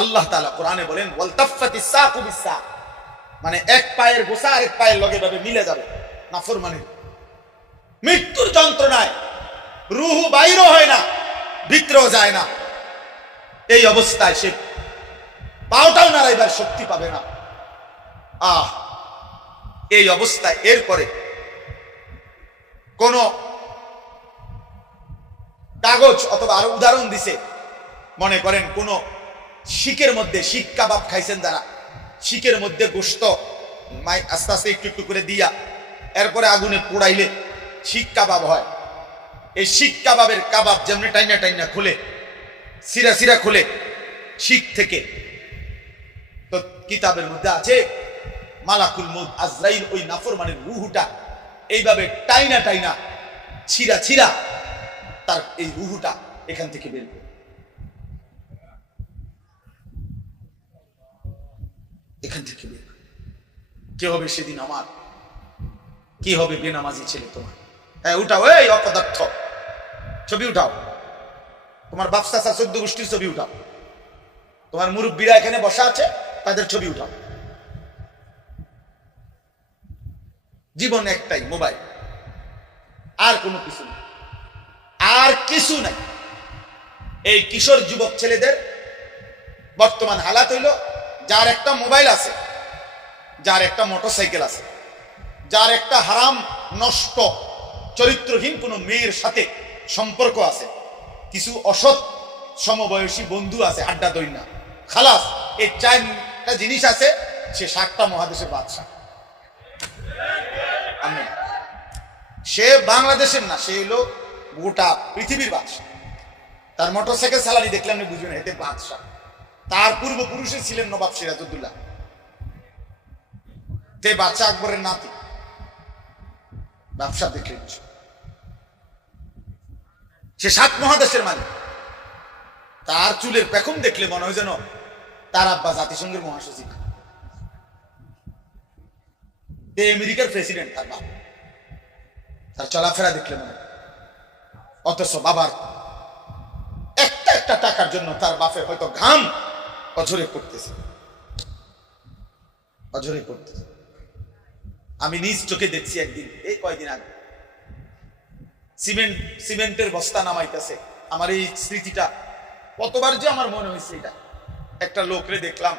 আল্লাহ তাআলা কোরআনে বলেন ওয়ালতাফাতিস সাকু বিসাক, মানে এক পায়ের গোছা আরেক পায়ের লগে ভাবে মিলে যাবে। নাফরমানি মৃত্যুর যন্ত্রণায় রূহ বাইরও হয় না, ভিতরেও যায় না। এই অবস্থায় সে পাওটাও নাড়াইবার শক্তি পাবে না। এই অবস্থায় এরপরে কোন কাগজ অথবা আরো উদাহরণ দিছে, মনে করেন কোন শিকের মধ্যে, শিক কাবাব খাইছেন যারা, শিকের মধ্যে গোশত আস্তে আস্তে একটু একটু করে দিয়া এরপরে আগুনে পোড়াইলে শিক কাবাব হয়। এই শিক কাবাবের কাবাব যেমনি টাইনা টাইনা খুলে, সিরা সিরা খুলে শিক থেকে, তো কিতাবের মধ্যে আছে মালাকুল মউত আজরাইল ওই নাফরমানের রূহটা এইভাবে টাইনা টাইনা ছিঁড়া ছিঁড়া তার এই রূহটা এখান থেকে বের করে, এখান থেকে বের করে। কে হবে সেদিন আমার, কি হবে বেনামাজি ছেলে তোমার? হ্যাঁ উঠাও, এই অপদার্থ ছবি উঠাও, তোমার বাপ চাচা 14 গোষ্ঠীর ছবি উঠাও, তোমার মুরব্বীরা এখানে বসা আছে তাদের ছবি উঠাও। জীবন একটাই, মোবাইল, আর কোনো কিছু নেই, আর কিছু নাই। এই কিশোর যুবক ছেলেদের বর্তমান হালাত হইল, যার একটা মোবাইল আছে, যার একটা মোটরসাইকেল আছে, যার একটা হারাম নষ্ট চরিত্রহীন কোনো মেয়ের সাথে সম্পর্ক আছে, কিছু অসৎ সমবয়সী বন্ধু আছে, আড্ডা দই না, খালাস, এই 4টা জিনিস আছে, সে 7টা মহাদেশের বাদশা। সে বাংলাদেশের না, সে হলো গোটা পৃথিবীর বাদশা। তার মোটরসাইকেল সালানি দেখলে আপনি বুঝবেন এতে বাদশা। তার পূর্বপুরুষে ছিলেন নবাব সিরাজউদ্দৌলা, তে বাচ্চা আকবরের নাতি, ব্যবসা দেখে সে 7 মহাদেশের মালিক। তার চুলের পেখম দেখলে মনে হয় যেন তার আব্বা জাতিসংঘের মহাসচিব, আমেরিকার প্রেসিডেন্ট তার বাবা। তার চলাফেরা দেখলে মনে, অথচ বাবার একটা একটা টাকার জন্য তার বাপের হয়তো ঘাম অঝরে পড়তেছে, অঝরে পড়তেছে। আমি নিজ চোখে দেখছি একদিন, এই কয়দিন আগে, সিমেন্টের বস্তা নামাইতেছে। আমার এই স্মৃতিটা কতবার যে আমার মনে হয়েছে, এটা একটা লোকরে দেখলাম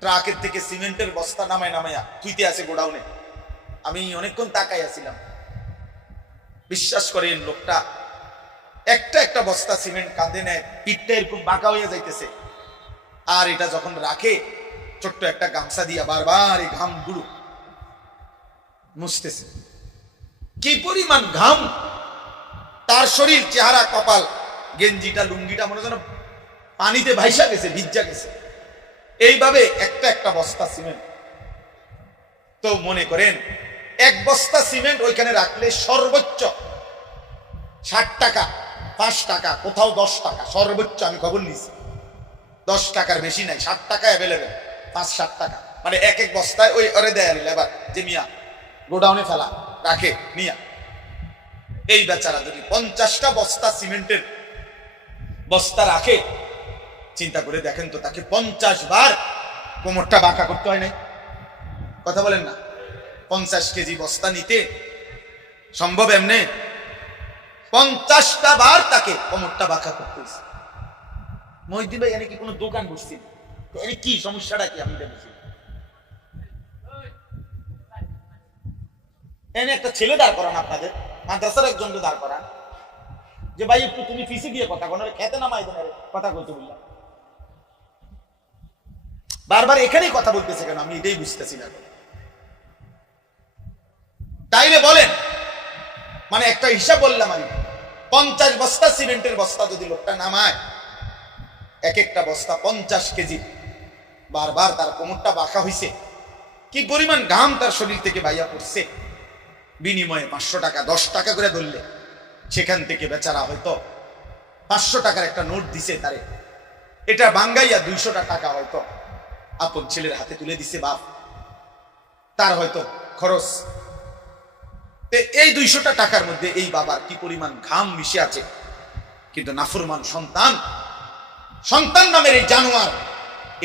ট্রাকের থেকে সিমেন্টের বস্তা নামাইয়া তুইতে আছে গোডাউনে। আমি অনেকক্ষণ তাকাই আছিলাম। বিশ্বাস করেন লোকটা একটা একটা বস্তা সিমেন্ট কাঁধে নেয়, পিঠটা এরকম বাঁকা হয়ে যাইতেছে, আর এটা যখন রাখে ছোট্ট একটা গামছা দিয়া বারবার এই ঘামগুলো মুছতেছে। কি পরিমাণ ঘাম তার শরীর, চেহারা, কপাল, গেঞ্জিটা, লুঙ্গিটা মনে যেন পানিতে ভাইসা গেছে, ভিজা গেছে। এইভাবে একটা একটা বস্তা সিমেন্ট। তো মনে করেন 1 বস্তা সিমেন্ট ওইখানে রাখলে সর্বোচ্চ 60 টাকা, 5 টাকা, কোথাও 10 টাকা সর্বোচ্চ। আমি খবর নিয়েছি 10 টাকার বেশি নাই, 60 টাকা অ্যাভেলেবেল, 5-7 টাকা, মানে এক এক বস্তায় ওই ওরে দেয় লেবার যে মিয়া গোডাউনে ফেলা রাখে মিয়া। এই বেচারা যদি 50টা বস্তা সিমেন্টের বস্তা রাখে, চিন্তা করে দেখেন তো, তাকে 50 বার কোমরটা বাঁকা করতে হয় নাই? কথা বলেন না? 50 কেজি বস্তা নিতে সম্ভব এমনে? 50টা বার তাকে কোমরটা বাঁকা করতে হয়েছে। মহিউদ্দিন ভাই এনে কি কোনো দোকান বসছেন? এনে কি সমস্যাটা কি? আমি দেখছি এনে একটা ছেলে দাঁড় করান, আপনাদের মাদ্রাসার একজনকে দাঁড় করান, যে ভাই একটু তুমি পিছে দিয়ে কথা কোন, খেতে নামাই দেন, কথা বলতে বললাম। বারবার এখানেই কথা বলতেছে কেন, আমি এটাই বুঝতেছি না। তাইলে বলেন, মানে একটা হিসাব বললাম আমি, 50 বস্তা সিমেন্টের বস্তা যদি লোকটা নামায়, এক একটা বস্তা 50 কেজি, বারবার তার কোমরটা বাঁকা হইছে, কি পরিমাণ ঘাম তার শরীর থেকে বাইয়া পড়ছে। বিনিময়ে 500 টাকা, 10 টাকা করে ধরলে সেখান থেকে বেচারা হয়তো 500 টাকার একটা নোট দিছে তারে, এটা বাঙ্গাইয়া 200টা টাকা হয়তো আপন ছেলের হাতে তুলে দিছে বাপ, তার হয়তো খরচ। এই 200টা টাকার মধ্যে এই বাবার কি পরিমাণ ঘাম মিশে আছে। কিন্তু নাফরমান সন্তান সন্তান নামের এই জানোয়ার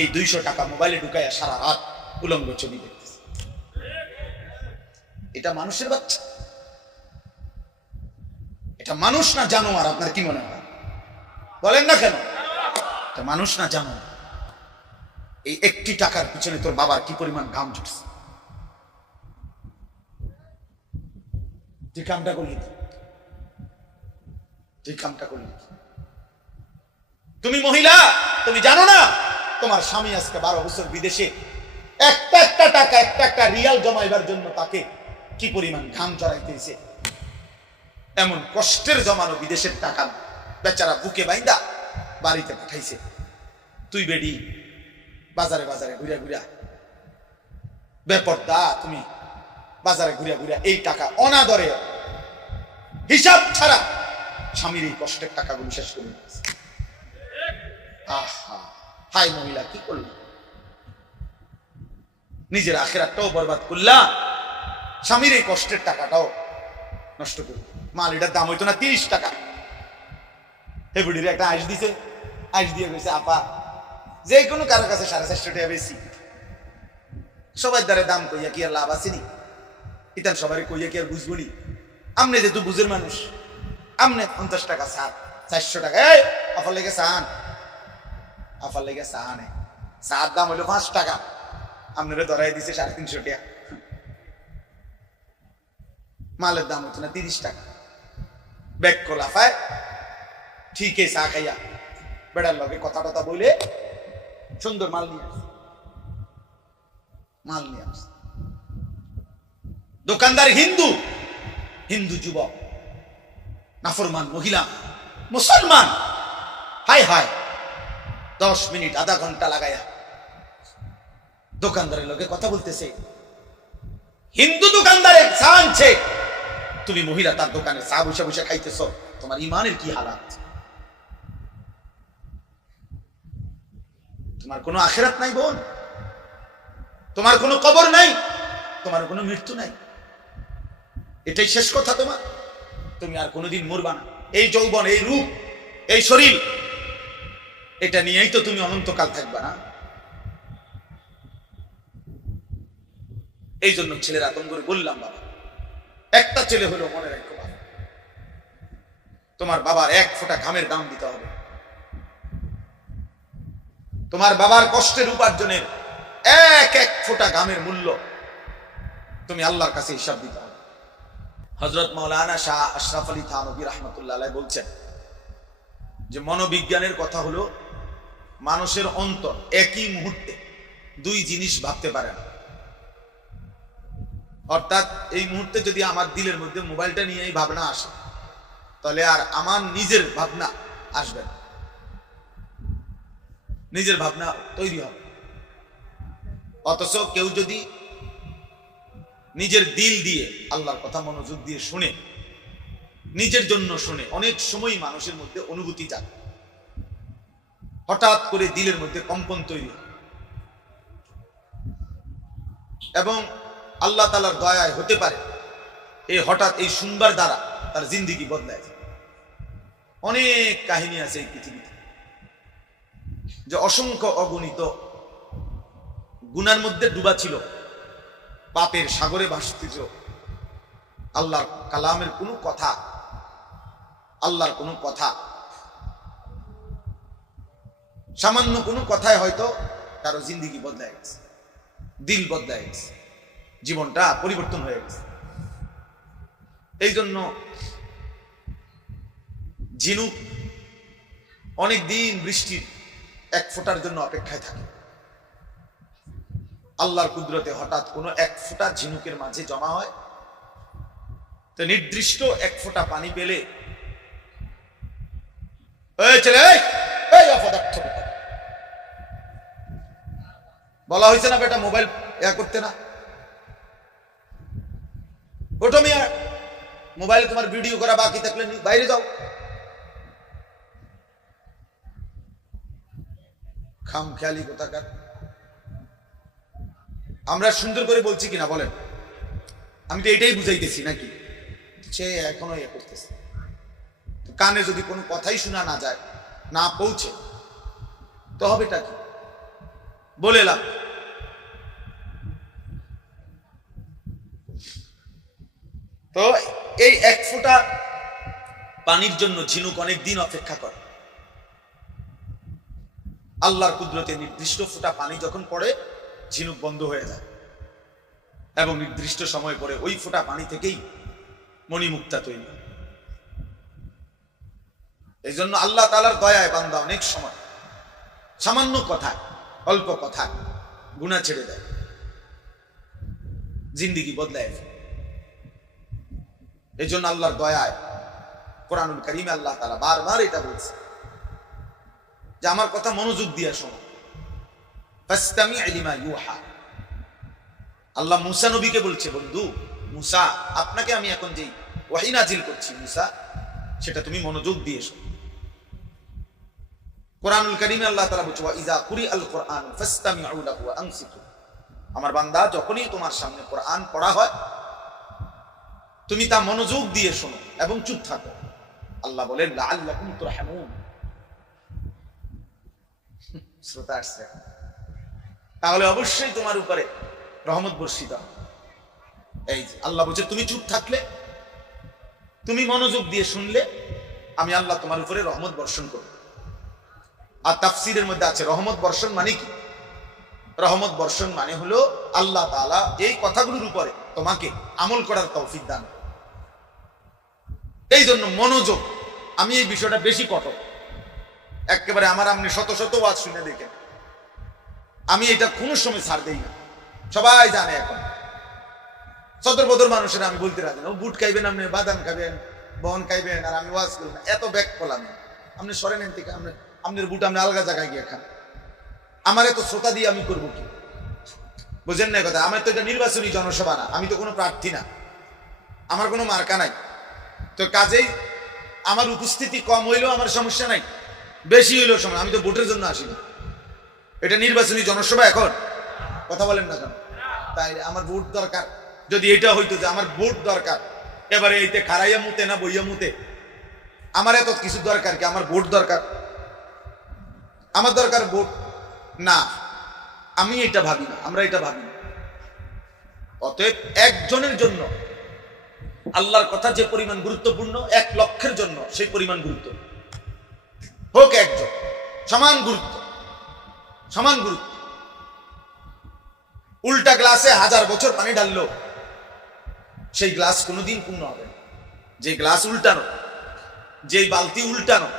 এই 200 টাকা মোবাইলে ঢুকাইয়া সারা রাত উলঙ্গ ছবি দেখতেছে। এটা মানুষের বাচ্চা? এটা মানুষ না জানোয়ার? আপনার কি মনে হয়? বলেন না কেন? এটা মানুষ না জানোয়ার? এই 1টি টাকার পিছনে তোর বাবার কি পরিমাণ ঘাম ঝরছে। তুই কামটা করলি, তুই কামটা করলি। তুমি মহিলা, তুমি জানো না তোমার স্বামী আজকে 12 বছর বিদেশে একটা টাকা একটা রিয়াল জমাইবার জন্য তাকে কি পরিমাণ ঘাম ঝরাইতেছে। এমন কষ্টের জমানো বিদেশের টাকা বেচারা বুকে বাইন্দা বাড়িতে পাঠাইছে। তুই বেডি বাজারে বাজারে ঘুরিয়া ঘুরিয়া বেপরদা, তুমি বাজারে ঘুরিয়া ঘুরিয়া এই টাকা অনাদরে হিসাব ছাড়া স্বামীর এই কষ্টের টাকাগুলো শেষ করে দিয়েছে। আহা, হাই মহিলা, কি করল? নিজের আখেরাতটাও বরবাদ করলা, স্বামীর এই কষ্টের টাকাটাও নষ্ট করল। মাল এটার দাম হইতো না 30 টাকা। হে বুড়ির একটা আইস দিছে, আইস দিয়ে গেছে আপা যে কোনো কারোর কাছে 450 টাকা বেশি। সবাই দ্বারে দাম কইয়া কি আর লাভ আসেনি? ইতান সবাই কইয়া কি আর বুঝবনি? আমনে যেহেতু বুঝের মানুষ, আমনে 50 টাকা ছাড়, 400 টাকা। এই আফার লেগে চান, আফার লেগে চাহানে চার দাম হইলো 5 টাকা, আপনারা ধরাই দিছে 350 টাকা। মালের দাম হচ্ছে না 30 টাকা। ব্যাগ লাফায় ঠিকই চা খাইয়া বেড়ার লগে কথা টথা বলে সুন্দর মাল নিয়ে আসে, মাল নিয়ে আসে। দোকানদার হিন্দু, হিন্দু যুবক, নাফরমান মহিলা মুসলমান, হাই হাই 10 মিনিট আধা ঘন্টা লাগাইয়া দোকানদারের লগে কথা বলতেছে। হিন্দু দোকানদারে চা আনছে, তুমি মহিলা তার দোকানে চা বসে বসে খাইতেছ। তোমার ইমানের কি হালাত? তোমার কোনো আখিরাত নাই বোন, তোমার কোনো কবর নাই, তোমার কোনো মৃত্যু নাই। এটাই শেষ কথা তোমার। তুমি আর কোনোদিন মরবা না। এই যৌবন, এই রূপ, এই শরীর, এটা নিয়েই তো তুমি অনন্তকাল থাকবা না। এই জন্য ছেলের আতঙ্ক করে বললাম, বাবা একটা ছেলে হলো মনে রাখো, বাবা তোমার বাবার 1 ফোঁটা ঘামের দাম দিতে হবে। তোমার বাবার কষ্টের উপার্জনের 1 ফোঁটা ঘামের মূল্য তুমি আল্লাহর কাছে হিসাব দিতে হবে। হযরত মাওলানা শাহ আশরাফ আলী থানভী রাহমাতুল্লাহ আলাইহি বলছেন যে মনোবিজ্ঞানের কথা হলো মানুষের অন্তর একই মুহূর্তে 2 জিনিস ভাবতে পারে না। অর্থাৎ এই মুহূর্তে যদি আমার দিলের মধ্যে মোবাইলটা নিয়েই ভাবনা আসে, তাহলে আর আমার নিজের ভাবনা আসবে না, নিজের ভাবনা তৈরি হবে। অথচ কেউ যদি নিজের দিল দিয়ে আল্লাহর কথা মনোযোগ দিয়ে শুনে, নিজের জন্য শুনে, অনেক সময় মানুষের মধ্যে অনুভূতি জাগে, হঠাৎ করে দিলের মধ্যে কম্পন তৈরি হয় এবং আল্লাহ তাআলার দয়ায় হতে পারে এই হঠাৎ এই শুনবার দ্বারা তার জিন্দেগি বদলায় যায়। অনেক কাহিনী আছে এই পৃথিবীতে, যে অসংখ্য অগণিত গুনার মধ্যে ডুবা ছিল, পাপের সাগরে ভাসতেছিল। আল্লাহর কালামের কোনো কথা, আল্লাহর কোনো কথা, সামান্য কোনো কথায় হয়তো কারো জিন্দেগি বদলায় গেছে, দিল বদলায় গেছে, জীবনটা পরিবর্তন হয়ে গেছে। এই জন্য ঝিনুক অনেক দিন বৃষ্টির 1 ফোঁটার জন্য অপেক্ষায় থাকে। আল্লাহর কুদরতে হঠাৎ কোনো 1 ফোঁটা ঝিনুকের মাঝে জমা হয়, তো নির্দিষ্ট 1 ফোঁটা পানি পেলে বলা হয়েছে না বেটা মোবাইল করতে না, ওঠো মিয়া, মোবাইলে তোমার ভিডিও করা বাকি থাকলে বাইরে যাও। খাম খেয়ালি কোথাকার। আমরা সুন্দর করে বলছি কিনা বলেন? আমি তো এটাই বুঝাইতেছি নাকি? সে এখনো ইয়ে করতেছে। কানে যদি কোনো কথাই শোনা না যায়, না পৌঁছে, তো হবেটা কি বলে লাভ। তো এই এক ফোঁটা পানির জন্য ঝিনুক অনেক দিন অপেক্ষা করে। আল্লাহর কুদরতে নির্দিষ্ট ফোঁটা পানি যখন পড়ে ঝিনুক বন্ধ হয়ে যায় এবং নির্দিষ্ট সময় পরে ওই ফোঁটা পানি থেকেই মণিমুক্তা তৈরি হয়। এই জন্য আল্লাহ তাআলার দয়ায় বান্দা অনেক সময় সামান্য কথায়, অল্প কথায় গুনাহ ছেড়ে দেয়, জিন্দেগি বদলায়। এই জন্য আল্লাহর দয়ায় কোরআনুল কারীমে আল্লাহ তাআলা বারবার এটা বলছে যে আমার কথা মনোযোগ দিয়ে শোনো, ফাসতামি' লিমা ইউহা। আল্লাহ মুসা নবীকে বলছে, বন্ধু মুসা, আপনাকে আমি এখন যেই ওহী নাজিল করছি মুসা, সেটা তুমি মনোযোগ দিয়ে শোনো। কোরআনুল কারীমে আল্লাহ তাআলা বলছে, ওয়া ইযা কুরিআল কুরআন ফাসতামি'উ লাহু ওয়া আনসিতু। আমার বান্দা, যখনই তোমার সামনে কোরআন পড়া হয় তুমি তা মনোযোগ দিয়ে শোনো এবং চুপ থাকো। আল্লাহ বলেন লাআল্লাকুম তুরহামুন। শ্রোতা আসছে, তাহলে অবশ্যই তোমার উপরে রহমত বর্ষিত হবে। এই যে আল্লাহ বলছে, তুমি চুপ থাকলে, তুমি মনোযোগ দিয়ে শুনলে, আমি আল্লাহ তোমার উপরে রহমত বর্ষণ করব। আর তাফসীরের মধ্যে আছে রহমত বর্ষণ মানে কি? রহমত বর্ষণ মানে হলো আল্লাহ তাআলা এই কথাগুলোর উপরে তোমাকে আমল করার তৌফিক দান। এই জন্য মনোযোগ, আমি এই বিষয়টা বেশি কঠোর। একেবারে আমার আপনি শত শত ওয়াজ শুনে দেখেন, আমি এটা কোনো সময় ছাড় দেই না। সবাই জানে এখন সদর বদর মানুষেরা আমি বলতে রাজি না, বুট খাইবেন আপনি, বাদাম খাবেন, বহন খাইবেন, আর আমি ওয়াজ করব না। এত ব্যাক করলাম আপনি সরেন এন থেকে, আপনার বুট আপনি আলগা জায়গায় গিয়ে খান। আমার এত শ্রোতা দিয়ে আমি করবো কি? বুঝেন না কথা? আমার তো এটা নির্বাচনী জনসভা না, আমি তো কোনো প্রার্থী না, আমার কোনো মার্কা নাই। তো কাজেই আমার উপস্থিতি কম হইলেও আমার সমস্যা নাই, বেশি হইলেও সমস্যা। আমি তো ভোটের জন্য আসি না, এটা নির্বাচনী জনসভা। এখন কথা বলেন না কেন? তাই আমার ভোট দরকার। যদি এটা হইতো যে আমার ভোট দরকার, এবারে এইতে খারাইয়া মুতে না বইয়া মুতে, আমার এত কিছু দরকার কি? আমার ভোট দরকার, আমার দরকার ভোট না। আমি এটা ভাবি না, আমরা এটা ভাবি না। অতএব একজনের জন্য আল্লাহর কথা যে পরিমাণ গুরুত্বপূর্ণ, 1 লক্ষের জন্য সেই পরিমাণ গুরুত্ব। হোক একজন, সমান গুরুত্ব, সমান গুরুত্ব। উল্টা গ্লাসে 1000 বছর পানি ঢাললো, সেই গ্লাস কোনোদিন পূর্ণ হবে না। যে গ্লাস উল্টানো, যেই বালতি উল্টানো,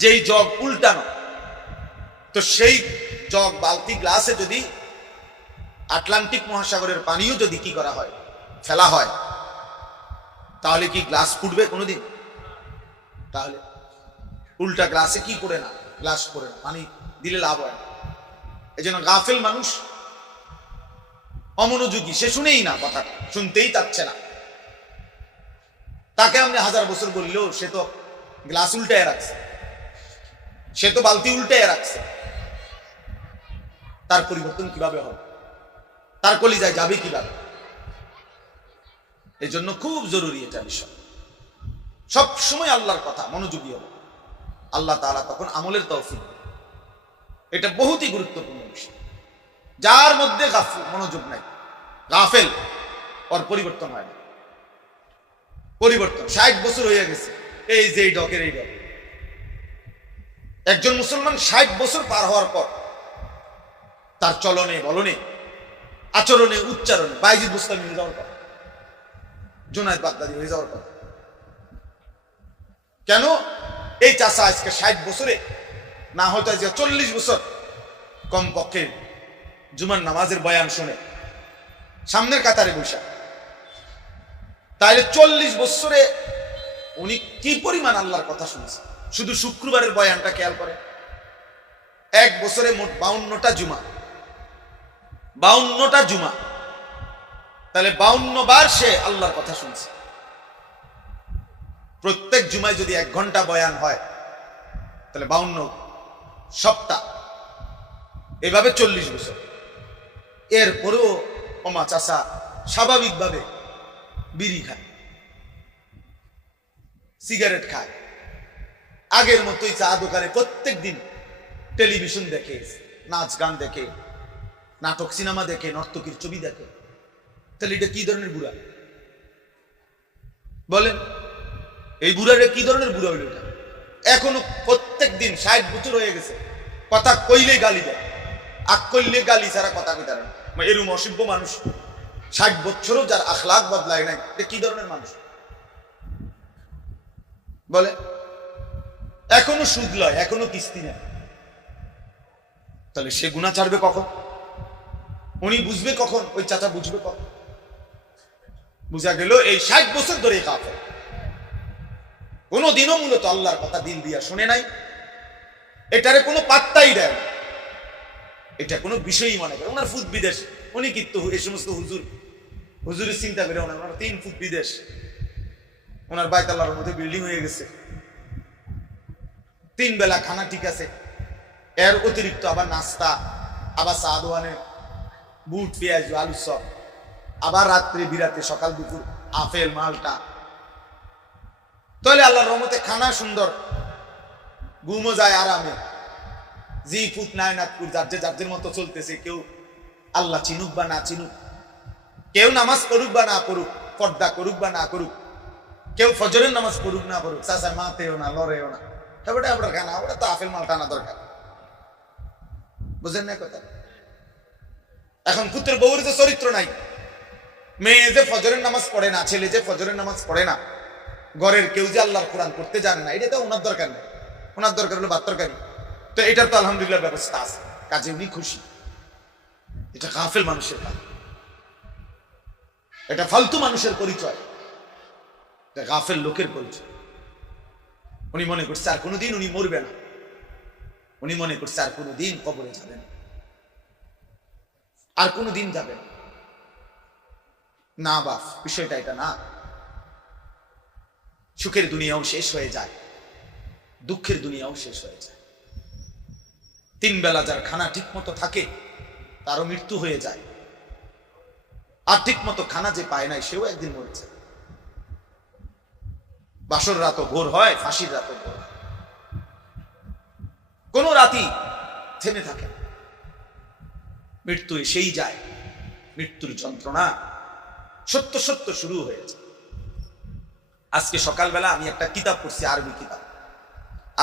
যেই জগ উল্টানো, তো সেই জগ, বালতি, গ্লাসে যদি আটলান্টিক মহাসাগরের পানিও যদি কি করা হয়, ফেলা হয়, তাহলে কি গ্লাস ফুটবে কোনোদিন? তাহলে উল্টা গ্লাসে কি করে না, গ্লাস করে না, পানি দিলে লাভ হয় না। এই জন্য গাফেল মানুষ, অমনোযোগী, সে শুনেই না, কথাটা শুনতেই চাচ্ছে না। তাকে আপনি 1000 বছর বললেও সে তো গ্লাস উল্টায় রাখছে, সে তো বালতি উল্টায় রাখছে। তার পরিবর্তন কিভাবে হবে? তার কলিজায় যাবে কিভাবে? এই জন্য খুব জরুরি এটা বিষয়। সব সময় আল্লাহর কথা মনোযোগী হবে, আল্লাহ তাআলা তখন আমলের তৌফিক। এটা বহুতই গুরুত্বপূর্ণ বিষয়। যার মধ্যে মনোযোগ নাই, গাফেল, ওর পরিবর্তন হয় না। পরিবর্তন 60 বছর হয়ে গেছে, এই যে এই ডকের এই ডক। একজন মুসলমান 60 বছর পার হওয়ার পর তার চলনে বলনে, আচরণে, উচ্চারণে বাইজিদ বুস্তামি হয়ে যাওয়ার কথা, জুনায়েদ বাগদাদি হয়ে যাওয়ার কথা। কেন? এই চাচা আজকে 60 বছরে, না হয়তো আজকে 40 বছর কমপক্ষে জুমার নামাজের বয়ান শুনে সামনের কাতারে বসে, তাইলে 40 বছরে উনি কি পরিমাণ আল্লাহর কথা শুনেছে। শুধু শুক্রবারের বয়ানটা খেয়াল করে, 1 বছরে মোট 52টা জুমা, 52টা জুমা, তাহলে 52 বার সে আল্লাহর কথা শুনছে। প্রত্যেক জুমায় যদি 1 ঘন্টা বয়ান হয়, তাহলে 52 সপ্তাহ, এভাবে 40 বছর। এরপরেও ওমা চাচা স্বাভাবিকভাবে বিড়ি খায়, সিগারেট খায়, আগের মতোই চা দোকানে প্রত্যেক দিন টেলিভিশন দেখে, নাচ গান দেখে, নাটক সিনেমা দেখে, নর্তকীর ছবি দেখে, তাহলে এটা কি ধরনের বুড়া বলেন? এই বুড়াটা কি ধরনের বুড়া হইল? এটা এখনো প্রত্যেক দিন 60 বছর হয়ে গেছে, কথা কইলে গালি দেয়, আগ করলে গালি ছাড়া কথা কইতে পারে না। এরকম অসভ্য মানুষ 60 বছরও যার আখলাক বদলায় নাই, এটা কি ধরনের মানুষ বলে? এখনো সুদ লয়, এখনো কিস্তি নেয়, তাহলে সে গুনাহ ছাড়বে কখন? উনি বুঝবে কখন? ওই চাচা বুঝবে কখন? বুঝা গেল এই 60 বছর ধরে কাফের, কোনদিনও মূলত আল্লাহর কথা দিল দিয়া শুনে নাই, এটারে কোনো পাত্তাই দেয়, এটা কোনো বিষয়ই মনে করে। ওনার ফুট বিদেশ, উনি কিন্তু এই সমস্ত হুজুরের চিন্তা করে ওনার 3 ফুট বিদেশ, ওনার বাইতাল্লাহর মধ্যে বিল্ডিং হয়ে গেছে, 3 বেলা খানা ঠিক আছে, এর অতিরিক্ত আবার নাস্তা, আবার চা দোয়ানে বুট পেঁয়াজ আলু সব, আবার রাত্রে বিরাতে সকাল দুপুর আপেল মালটা, তাহলে আল্লাহর রহমতে খানা সুন্দর, ঘুমও যায় আরামে, জি ফুট নায়নাথপুর যার মতো চলতেছে, কেউ আল্লাহ চিনুক বা না চিনুক, কেউ নামাজ পড়ুক বা না পড়ুক, পর্দা করুক বা না করুক, কেউ ফজরের নামাজ পড়ুক না পড়ুক, চাচা মাতেও না লড়েও না, তারপরে আপনার খানা, ওটা তো আপেল মাল টানা দরকার, বুঝেন না কথা? এখন পুত্রের বউর যে চরিত্র নাই, মেয়ে যে ফজরের নামাজ পড়ে না, ছেলে যে ফজরের নামাজ পড়ে না, ঘরের কেউ যে আল্লাহর কোরআন করতে জানে না, এটা তো ওনার দরকার নেই, ওনার দরকার হলো ভাত তরকারি, তো এটার তো আলহামদুলিল্লাহ ব্যবস্থা আছে, কাজে উনি খুশি। এটা গাফেল মানুষের কাজ, এটা ফালতু মানুষের পরিচয়, এটা গাফেল লোকের পরিচয়। উনি মনে করছে আর কোনোদিন উনি মরবে না, উনি মনে করছে আর কোনোদিন কবরে যাবে না, আর কোনোদিন যাবে না। বাপ, বিষয়টা এটা না। সুখের দুনিয়াও শেষ হয়ে যায়, দুঃখের দুনিয়াও শেষ হয়ে যায়। 3 বেলা যার খানা ঠিক মতো থাকে তারও মৃত্যু হয়ে যায়, আর ঠিক মতো খানা যে পায় নাই সেও একদিন মরেছে। বাসর রাতও ভোর হয়, ফাঁসির রাতও ভোর হয়, কোন রাতই থেমে থাকে, মৃত্যু এসেই যায়। মৃত্যুর যন্ত্রণা সত্য সত্য শুরু হয়েছে। আজকে সকালবেলা আমি একটা কিতাব পড়ছি, আরবি কিতাব,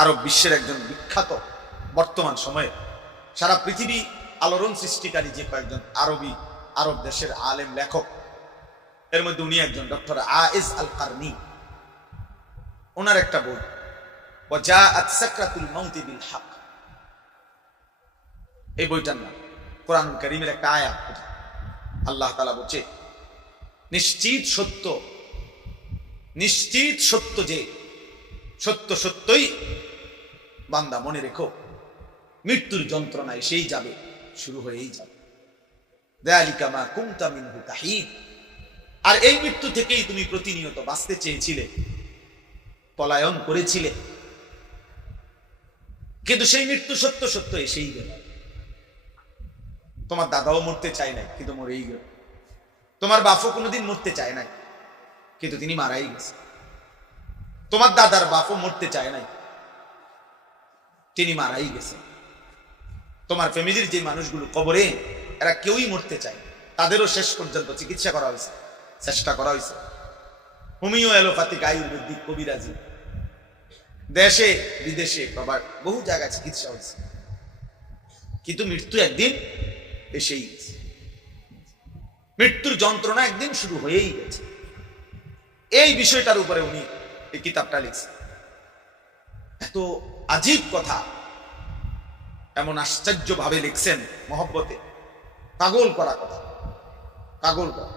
আরব বিশ্বের একজন বিখ্যাত বর্তমান সময়ে সারা পৃথিবী আলোড়ন সৃষ্টিকারী যে কয়েকজন আরব দেশের আলেম লেখক, এর মধ্যে উনি একজন, ডক্টর আয়েজ আল কারনি। ওনার একটা বই, ওয়াজাআত সাকরাতুল মাউতি বিল হক, এই বইটার নাম। কোরআনুল কারীমের একটা আয়াত, আল্লাহ তাআলা বলছে নিশ্চিত সত্য যে সত্য সত্যই বান্দা মনে রেখো, মৃত্যুর যন্ত্রণা এসেই যাবে, শুরু হয়েই যাবে। যালিকা মা কুনতা মিনহু তাহিদ, আর এই মৃত্যু থেকেই তুমি প্রতিনিয়ত বাঁচতে চেয়েছিলে, পলায়ন করেছিলে, কিন্তু সেই মৃত্যু সত্য সত্য এসেই গেল। তোমার দাদাও মরতে চায় নাই, কিন্তু মরেই গেল। তোমার বাপও কোনোদিন মরতে চায় নাই, কিন্তু তিনি মারাই গেছে। তোমার দাদার বাপও মরতে চায় নাই, তিনি মারাই গেছে। তোমার ফ্যামিলির যে মানুষগুলো কবরে, এরা কেউই মরতে চায়, তাদেরও শেষ পর্যন্ত চিকিৎসা করা হয়েছে, চেষ্টা করা হয়েছে, হোমিও অ্যালোপ্যাথিক, আয়ুর্বেদিক, কবিরাজি, দেশে বিদেশে বহু জায়গায় চিকিৎসা হয়েছে, কিন্তু মৃত্যু একদিন এসেই গেছে। মৃত্যুর যন্ত্রণা একদিন শুরু হয়েই গেছে। এই বিষয়টার উপরে উনি এই কিতাবটা লিখছেন। এত আজীব কথা, এমন আশ্চর্য ভাবে লিখছেন, মহব্বতে, পাগল করা কথা, পাগল করা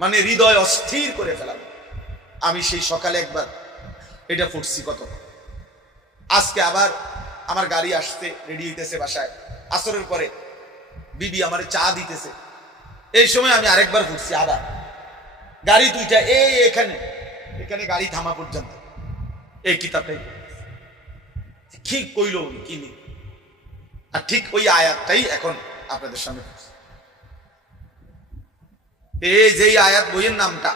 মানে হৃদয় অস্থির করে ফেলানো। আমি সেই সকালে একবার এটা পড়ছি, কত আজকে আবার আমার গাড়ি আসতে রেডি হইতেছে বাসায়, আসরের পরে বিবি আমার চা দিতেছে, এই সময় আমি আরেকবার পড়ছি, আবার গাড়ি দুইটা এখানে গাড়ি থামা পর্যন্ত এই কিতাবটাই ঠিক কইল উনি কি নি, আর ঠিক ওই আয়াতটাই এখন আপনাদের সামনে এই যেই আয়াত বইয়ের নামটা,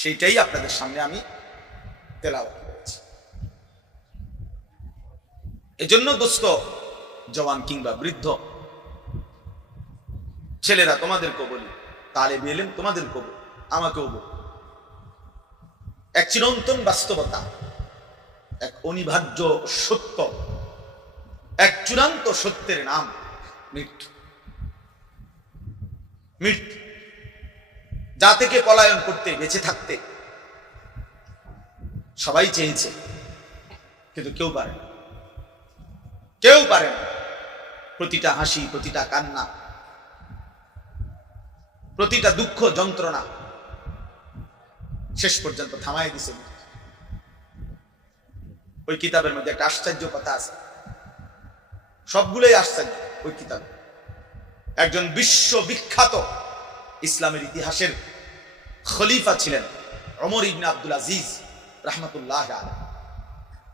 সেইটাই আপনাদের সামনে আমি তেলাওয়াত করেছি। এজন্য দোস্ত, জওয়ান কিংবা বৃদ্ধ ছেলেরা তোমাদেরকেও বলি, তালেবে ইলম তোমাদেরকেও বলি, আমাকেও বলি, এক চিরন্তন বাস্তবতা, এক অনিবার্য সত্য, এক চূড়ান্ত সত্যের নাম মৃত্যু। মৃত্যু যা থেকে পলায়ন করতে, বেঁচে থাকতে সবাই চেয়েছে, কিন্তু কেউ পারে না, কেউ পারে না। প্রতিটা হাসি, প্রতিটা কান্না, প্রতিটা দুঃখ যন্ত্রণা শেষ পর্যন্ত থামাই দিছে। ওই কিতাবের মধ্যে একটা আশ্চর্য কথা আছে, সবগুলোই আশ্চর্য। ওই কিতাবে একজন বিশ্ববিখ্যাত ইসলামের ইতিহাসের খলিফা ছিলেন ওমর ইবনে আব্দুল আজিজ রাহমাতুল্লাহ আলাইহি।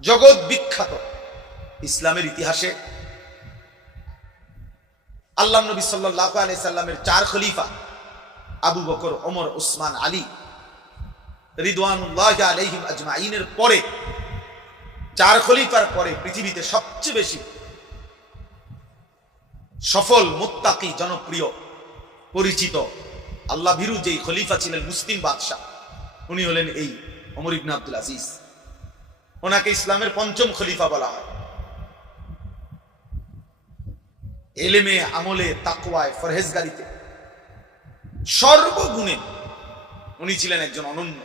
জগৎ বিখ্যাত ইসলামের ইতিহাসে আল্লাহ নবী সাল্লাল্লাহু আলাইহি সাল্লামের 4 খলিফা আবু বকর, ওমর, উসমান, আলী রিদওয়ানুল্লাহি আলাইহিম আজমাইনের পরে, 4 খলিফার পরে পৃথিবীতে সবচেয়ে বেশি সফল, মুত্তাকি, জনপ্রিয়, পরিচিত, আল্লাহ ভীরু যেই খলিফা ছিলেন, মুসলিম বাদশাহ, উনি হলেন এই ওমর ইবনে আব্দুল আজিজ। ওনাকে ইসলামের 5ম খলিফা বলা হয়। এলেমে, আমলে, তাকওয়ায়, ফরহেজগারিতে, সর্বগুণে উনি ছিলেন একজন অনন্য,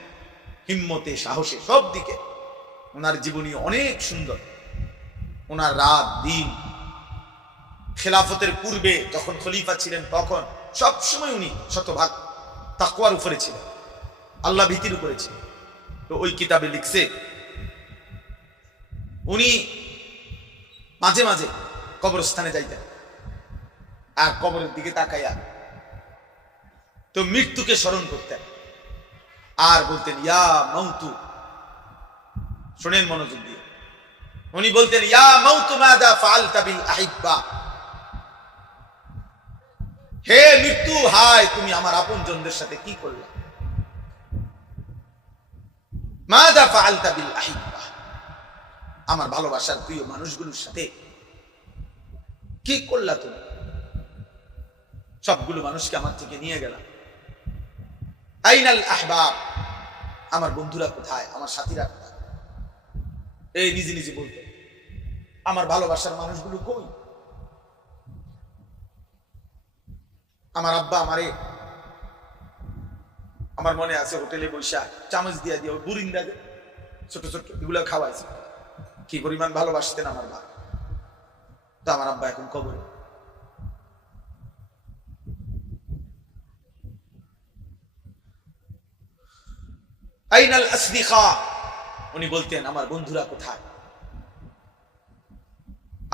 হিম্মতে, সাহসে, সব দিকে ওনার জীবনী অনেক সুন্দর। ওনার রাত দিন, খেলাফতের পূর্বে যখন খলিফা ছিলেন তখন সবসময় উনি শতভাগ তাকওয়ার উপরে ছিলেন, আল্লাহ ভীতির উপরে ছিলেন। তো ওই কিতাবে লিখছে, উনি মাঝে মাঝে কবরস্থানে যাইতেন, আর কবরের দিকে তাকাইয়া তো মৃত্যুকে স্মরণ করতেন, আর বলতেন ইয়া মাউতু। শুনেন মনোযোগ দিয়ে, উনি বলতেন ইয়া মাউতু মাযা ফাআলতা বিল আহিব্বা। হে মৃত্যু, হায় তুমি আমার আপনজনদের সাথে কি করলে? মাযা ফাআলতা বিল আহিব্বা, আমার ভালোবাসার প্রিয় মানুষগুলোর সাথে কি করলা তুমি? সবগুলো মানুষকে আমার থেকে নিয়ে গেলাম। আইনাল আহবাব, আমার বন্ধুরা কোথায়, আমার সাথীরা কোথায়? এই নিজে নিজে বলতে, আমার ভালোবাসার মানুষগুলো কই? আমার আব্বা আমারে, আমার মনে আছে, হোটেলে বৈশা চামচ দিয়া দিয়ে বুরিন্দা ছোট ছোট এগুলো খাওয়াইছে। কি পরিমাণ ভালোবাসতেন আমার মা। তো আমার আব্বা এখন কবরে। আইনাল আসদিকা, উনি বলতেন আমার বন্ধুরা কোথায়,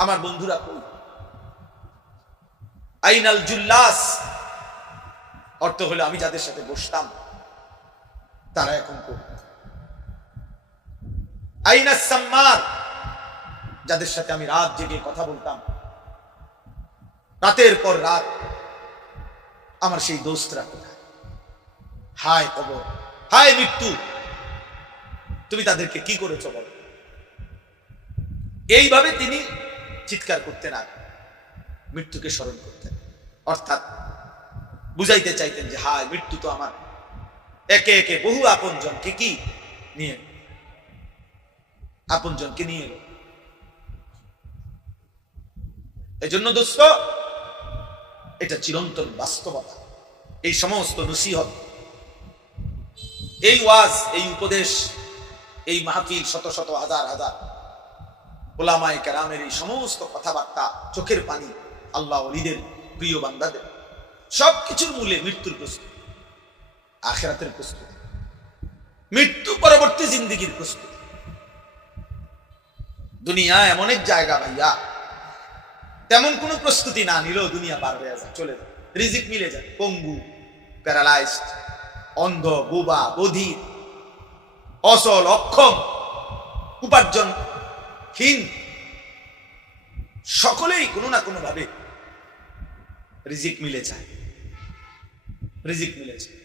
আমার বন্ধুরা কই? আইনাল জুল্লাস, অর্থ হলো আমি যাদের সাথে বসতাম তারা এখন কই? আইনাস সাম্মার, যাদের সাথে আমি রাত জেগে কথা বলতাম, রাতের পর রাত, আমার সেই দোস্তরা কোথায়? হায় কবর, হায় মৃত্যু, তুমি তাদেরকে কি করেছো বলো? এইভাবে তিনি চিৎকার করতেন আর মৃত্যুকে স্মরণ করতেন। অর্থাৎ বুঝাইতে চাইতেন যে হায় মৃত্যু তো আমার একে একে বহু আপনজনকে কি নিয়ে, আপনজনকে নিয়ে এলো। এজন্য দোস্ত, এটা চিরন্তন বাস্তবতা। এই সমস্ত নসিহত, এই ওয়াজ, এই উপদেশ, এই মাহফিল, শত শত হাজার হাজার ওলামায়ে কেরামের এই সমস্ত কথাবার্তা, চোখের পানি, আল্লাহ ওলিদের, প্রিয় বান্দাদের, সবকিছুর মূলে মৃত্যুর প্রস্তুতি, আখিরাতের প্রস্তুতি, মৃত্যু পরবর্তী জিন্দেগির প্রস্তুতি। দুনিয়া এমন এক জায়গা ভাইয়া, তেমন কোনো প্রস্তুতি না নিলেও দুনিয়া পার হয়ে যায়, চলে যায়, রিজিক মিলে যায়। পঙ্গু, প্যারালাইজড, অন্ধ, বোবা, বধির, অসল, অক্ষম, উপার্জনহীন, সকলেই কোনো না কোনো ভাবে রিজিক মিলে যায়, রিজিক মিলে যায়।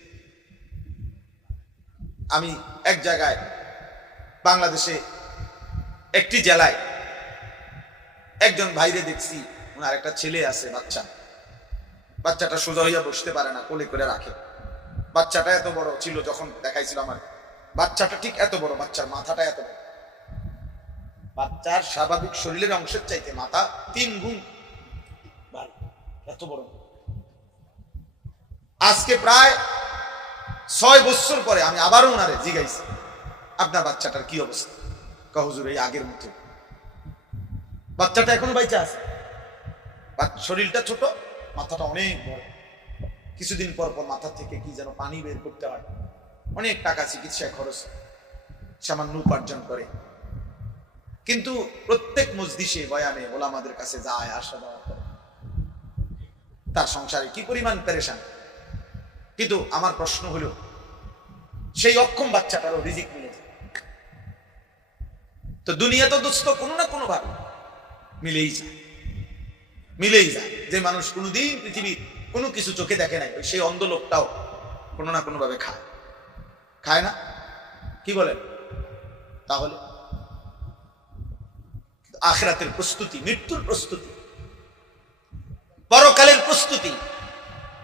আমি এক জায়গায় বাংলাদেশে একটি জেলায় একজন ভাইরে দেখছি, ওনার একটা ছেলে আছে, বাচ্চাটা সোজা হইয়া বসতে পারে না, কোলে করে রাখে। বাচ্চাটা এত বড় ছিল, যখন দেখাইছিল আমার, বাচ্চাটা ঠিক এত বড়, বাচ্চার মাথাটা এত বড়, বাচ্চার স্বাভাবিক শরীরের অংশের চাইতে মাথা 3 গুণ ভারী, এত বড়। আজকে প্রায় 6 বছর পরে আমি আবারও ওনারে জিজ্ঞাইছি, আপনার বাচ্চাটার কি অবস্থা? হুজুর এই আগের মতো। বাচ্চাটা এখনো বাইচা আছে, শরীরটা ছোট, মাথাটা অনেক বড়। কিছুদিন পর পর মাথা থেকে কি যেন পানি বের করতে হয়, অনেক টাকা চিকিৎসায় খরচ, সামান্য উপার্জন করে। কিন্তু প্রত্যেক মজলিসে বয়ানে ওলামাদের কাছে যায়, আসা যাওয়া করে, তার সংসারে কি পরিমাণ পেরেশান। কিন্তু আমার প্রশ্ন হলো, সেই অক্ষম বাচ্চাটারও রিজিক মিলে যায়। তো দুনিয়া তো দোস্ত কোনো না কোনো ভাবে মিলেই যায়। যে মানুষ কোনোদিন পৃথিবীর কোনো কিছু চোখে দেখে নাই, সেই অন্ধ লোকটাও কোনো না কোনো ভাবে খায় না? কি বলেন? তাহলে আখিরাতের প্রস্তুতি, মৃত্যুর প্রস্তুতি, পরকালের প্রস্তুতি,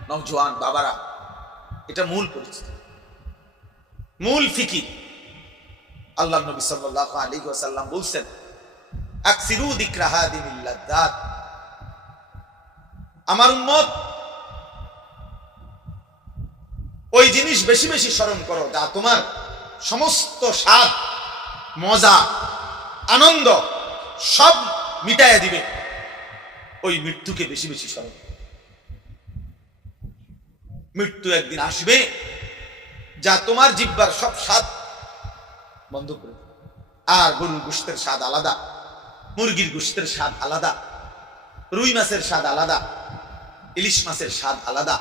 নওজোয়ান বাবারা, এটা মূল পরিস্থিতি, মূল ফিকির। আল্লাহ নবী সাল্লাল্লাহু আলাইহি ওয়াসাল্লাম বলছেন, আকসিরু যিকরা হাদিমিল লাযযাত, আমার উম্মত ওই জিনিস বেশি বেশি স্মরণ করো যা তোমার সমস্ত স্বাদ, মজা, আনন্দ সব মিটাইয়া দিবে। ওই মৃত্যুকে বেশি বেশি স্মরণ। মৃত্যু একদিন আসবে যা তোমার জিহ্বার সব স্বাদ বন্ধ করে দেবে। আর গরুর গোশতের স্বাদ আলাদা, মুরগির গোশতের স্বাদ আলাদা, রুই মাছের স্বাদ আলাদা, ইলিশ মাছের স্বাদ আলাদা,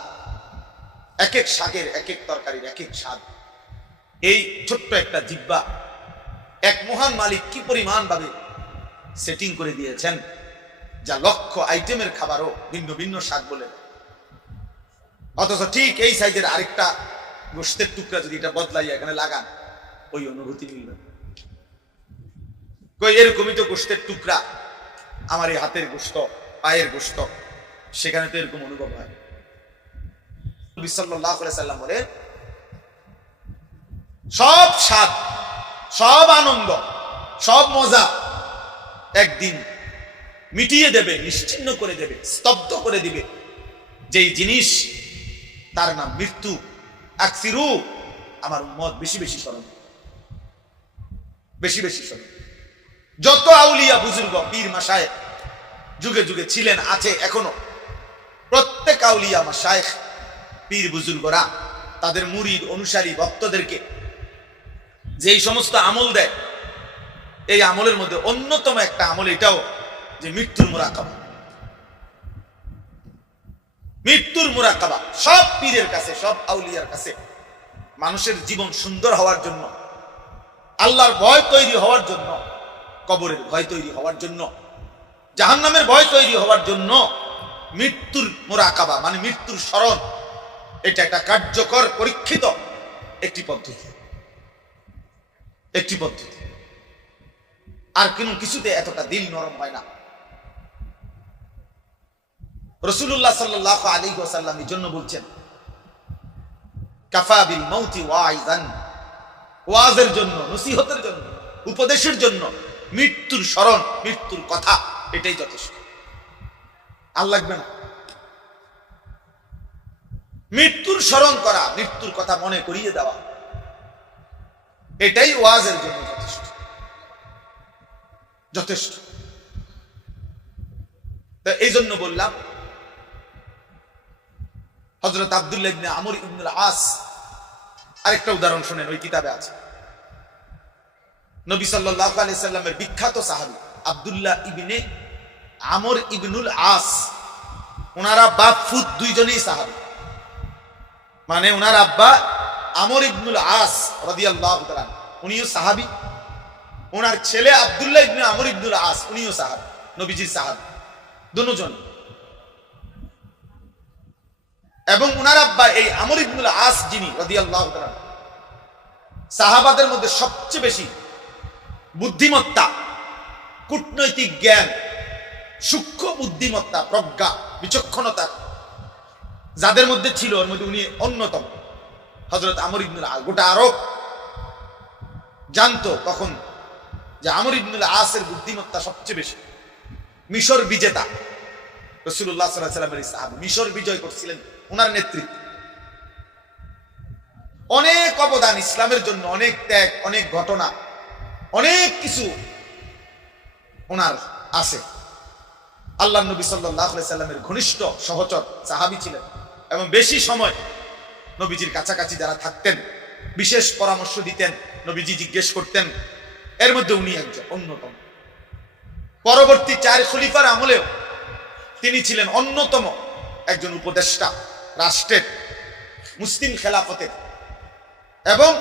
এক এক শাকের, এক এক তরকারির এক এক স্বাদ। এই ছোট্ট একটা জিহ্বা এক মহান মালিক কি পরিমাণ ভাবে সেটিং করে দিয়েছেন, যা লক্ষ আইটেমের খাবারও ভিন্ন ভিন্ন স্বাদ বলে। অথচ ঠিক এই সাইজের আরেকটা গোশতের টুকরা যদি এটা বদলাইয়া এখানে লাগান, ওই অনুভূতি মিলবে। কই এরকমই তো গোশতের টুকরা, আমার এই হাতের গোশত, পায়ের গোশত, সেখানে তো এরকম অনুভব হয়। নবী সাল্লাল্লাহু আলাইহি সাল্লাম বলে, সব স্বাদ, সব আনন্দ, সব মজা একদিন মিটিয়ে দেবে, নিশ্চিহ্ন করে দেবে, স্তব্ধ করে দিবে যেই জিনিস, তার নাম মৃত্যু। আকসিরু, আমার উম্মত বেশি বেশি স্মরণ, বেশি বেশি স্মরণ। যত আউলিয়া বুজুর্গ পীর মাশায়েখ যুগে যুগে ছিলেন, আছে এখনো, প্রত্যেক আউলিয়া মাশায়েখ পীর বুজুর্গরা তাদের মুরিদ, অনুসারী, ভক্তদেরকে যেই সমস্ত আমল দেয়, এই আমলের মধ্যে অন্যতম একটা আমল এটাও যে মৃত্যুর মুরাকাবা। মৃত্যুর মুরাকাবা সব পীরের কাছে, সব আউলিয়ার কাছে মানুষের জীবন সুন্দর হওয়ার জন্য, আল্লাহর ভয় তৈরি হওয়ার জন্য, কবরের ভয় তৈরি হওয়ার জন্য, জাহান্নামের ভয় তৈরি হওয়ার জন্য মৃত্যুর মুরাকাবা মানে মৃত্যুর স্মরণ, এটা একটা কার্যকর পরীক্ষিত একটি পদ্ধতি, একটি পদ্ধতি। আর কোনো কিছুতে এতটা দিল নরম হয় না। রাসূলুল্লাহ সাল্লাল্লাহু আলাইহি ওয়াসাল্লাম এই জন্য বলছেন, কাফা বিল মাউতি ওয়াইযান, ওয়াজের জন্য, নসিহতের জন্য, উপদেশের জন্য মৃত্যুর স্মরণ, মৃত্যুর কথা, এটাই যথেষ্ট। আর লাগবে না। মৃত্যুর স্মরণ করা, মৃত্যুর কথা মনে করিয়ে দেওয়া, এটাই ওয়াজের জন্য যথেষ্ট, যথেষ্ট। এই জন্য বললাম, হযরত আব্দুল্লাহ ইবনে আমর ইবনুল আস, আরেকটা উদাহরণ শুনেন, ওই কিতাবে আছে। নবী সাল্লাল্লাহু আলাইহি সাল্লামের বিখ্যাত সাহাবী আব্দুল্লাহ ইবনে আমর ইবনুল আস, ওনারা বাপ ফুত দুইজনেই সাহাবী। মানে ওনার আব্বা আমর ইবনুল আস রাদিয়াল্লাহু তাআলা, উনিও সাহাবী। ওনার ছেলে আব্দুল্লাহ ইবনে আমর ইবনুল আস, উনিও সাহাবী, নবীজির সাহাবী দুজন। এবং ওনার আব্বা এই আমর ইবনুল আস যিনি রাদিয়াল্লাহু তাআলা, সাহাবাদের মধ্যে সবচেয়ে বেশি বুদ্ধিমত্তা, কূটনৈতিক জ্ঞান সূক্ষ্ম বুদ্ধিমত্তা, প্রজ্ঞা, বিচক্ষণতা যাদের মধ্যে ছিল, ওর মধ্যে উনি অন্যতম। হযরত আমর ইবনুল আস, গোটা আরব জানতো তখন যে আমর ইবনুল আসের বুদ্ধিমত্তা সবচেয়ে বেশি। মিশর বিজেতা রাসূলুল্লাহ সাল্লাল্লাহু আলাইহি ওয়াসাল্লামের সাহাবী, মিশর বিজয় করছিলেন ওনার নেতৃত্বে। অনেক অবদান ইসলামের জন্য, অনেক ত্যাগ, অনেক ঘটনা, অনেক কিছু ওনার আছে। আল্লাহ নবী সাল্লাল্লাহু আলাইহি সাল্লামের ঘনিষ্ঠ সহচর সাহাবী ছিলেন এবং বেশি সময় নবীজির কাছাকাছি যারা থাকতেন বিশেষ পরামর্শ দিতেন, নবীজি জিজ্ঞেস করতেন, এর মধ্যে উনি একজন অন্যতম। পরবর্তী 4 খলিফার আমলেও তিনি ছিলেন অন্যতম একজন উপদেষ্টা, রাষ্ট্রের মুসলিম খেলাফতের এবং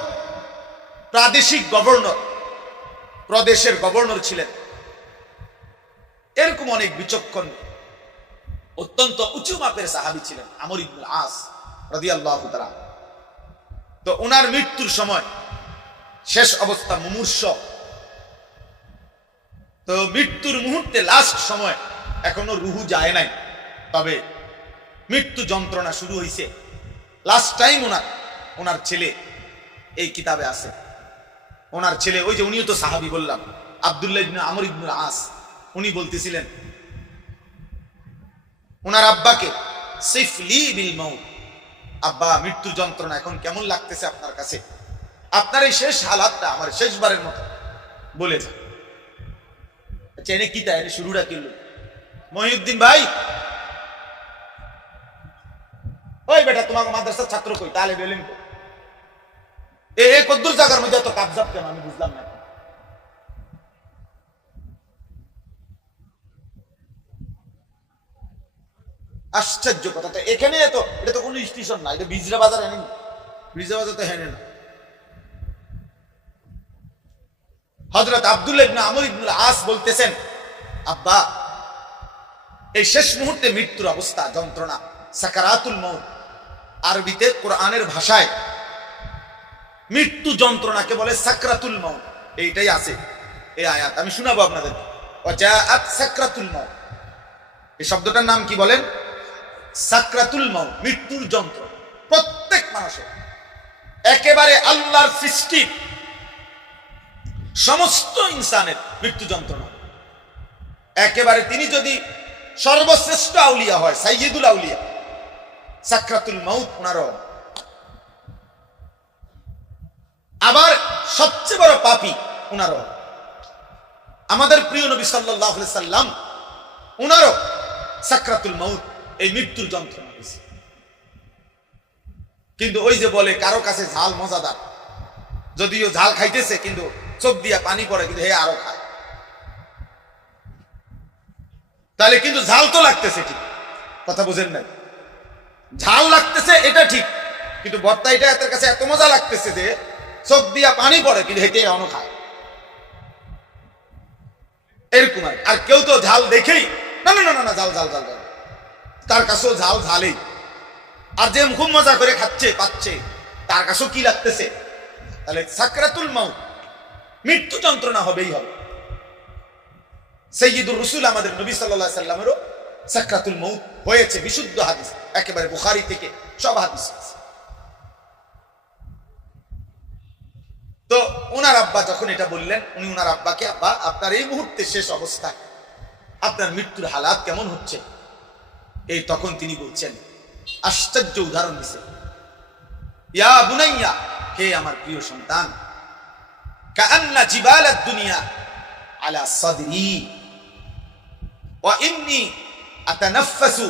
প্রাদেশিক গভর্নর, প্রদেশের গভর্নর ছিলেন। এরকম অনেক বিচক্ষণ, অত্যন্ত উঁচু মাপের সাহাবী ছিলেন আমর ইবনুল আস রাদিয়াল্লাহু তাআলা। তো ওনার মৃত্যুর সময় শেষ অবস্থা মুমূর্ষ। তো মৃত্যুর মুহূর্তে লাস্ট সময় এখনো রুহু যায় নাই, তবে মৃত্যু যন্ত্রণা শুরু হয়েছে। লাস্ট টাইম ওনার ছেলে, এই কিতাবে আছে, ওনার ছেলে, ওই যে উনিও তো সাহাবী বললাম, আব্দুল্লাহ ইবনে আমর ইবনুল আস, উনি বলতেছিলেন ওনার আব্বাকে, সিফলি বিল মাউত, আব্বা মৃত্যুর যন্ত্রণা এখন কেমন লাগতেছে আপনার কাছে? আপনার এই শেষ হালাতটা আমার শেষবারের মতো বলে যান। আচ্ছা, এনে কি তাই শুরুটা কিনল মহিউদ্দিন ভাই, ওই বেটা তোমাকে মাদ্রাসার ছাত্র কই, তাহলে বেলিম এ কদ্দুর জায়গার মধ্যে এত কাবজাব কেন আমি বুঝলাম না। আশ্চর্য কথা, তো এখানে তো এটা তো কোনো স্টেশন না, এটা বিজরা বাজার, এনে বিজরা বাজার তো হেনে না। হযরত আব্দুল্লাহ ইবনে আমর ইবনুল আস বলতেছেন, আব্বা এই শেষ মুহূর্তে মৃত্যুর অবস্থা, যন্ত্রণা, সাকারাতুল মউত, আরবিতে কোরআনের ভাষায় মৃত্যু যন্ত্রণাকে বলে সাকরাতুল মউত। এইটাই আছে এই আয়াত, আমি শোনাবো আপনাদের। ওয়াজাআত সাকরাতুল মউত, এই শব্দটার নাম কি বলেন? সাকরাতুল মউত, মৃত্যুর যন্ত্রণা। প্রত্যেক মানুষের, একেবারে আল্লাহর সৃষ্টি সমস্ত ইনসানের মৃত্যু যন্ত্রণা। একেবারে তিনি যদি সর্বশ্রেষ্ঠ আউলিয়া হয়, সাইয়্যিদুল আউলিয়া, সাকরাতুল মউত ওনারও। আবার সবচেয়ে বড় পাপী ওনারও। আমাদের প্রিয় নবী সাল্লাল্লাহু আলাইহি সাল্লাম ওনারও সাকরাতুল মউত, এই মৃত্যুর যন্ত্রণা হয়েছে। কিন্তু ওই যে বলে কারো কাছে ঝাল মজাদার, যদিও ঝাল খাইতেছে কিন্তু চোখ দিয়া পানি পড়ে, কিন্তু হে আরো খায়, তাহলে কিন্তু ঝাল তো লাগতেছে, ঠিক কথা বুঝেন নাই? ঝাল লাগতেছে এটা ঠিক, কিন্তু ভর্তা এটা এর কাছে এত মজা লাগতেছে যে চোখ দিয়া পানি পড়ে, কিন্তু হেঁটে অন খায়, এরকম। আর কেউ তো ঝাল দেখেই না না না না ঝাল ঝাল ঝাল ঝাল, তার কাছেও ঝাল ঝালেই। আর যে খুব মজা করে খাচ্ছে পাচ্ছে, তার কাছেও কি লাগতেছে? তাহলে সাকরাতুল মউত, মৃত্যু যন্ত্রণা হবেই হবে। সাইয়্যিদুর রাসূল আমাদের নবী সাল্লাল্লাহু আলাইহি সাল্লামেরও সাকরাতুল মউত হয়েছে, বিশুদ্ধ হাদিস, একেবারে বুখারী থেকে সব হাদিস আছে। তো ওনার আব্বা যখন এটা বললেন, উনি ওনার আব্বাকে, আব্বা আপনার এই মুহূর্তে শেষ অবস্থা, আপনার মৃত্যুর হালাত কেমন হচ্ছে? এই তখন তিনি বলছেন, আশ্চর্য উদাহরণ দিছে, ইয়া বুনাইয়া, হে আমার প্রিয় সন্তান, কাআন্না জিবালাদ দুনিয়া আলা সাদরি ওয়া ইন্নী আতানাফাসু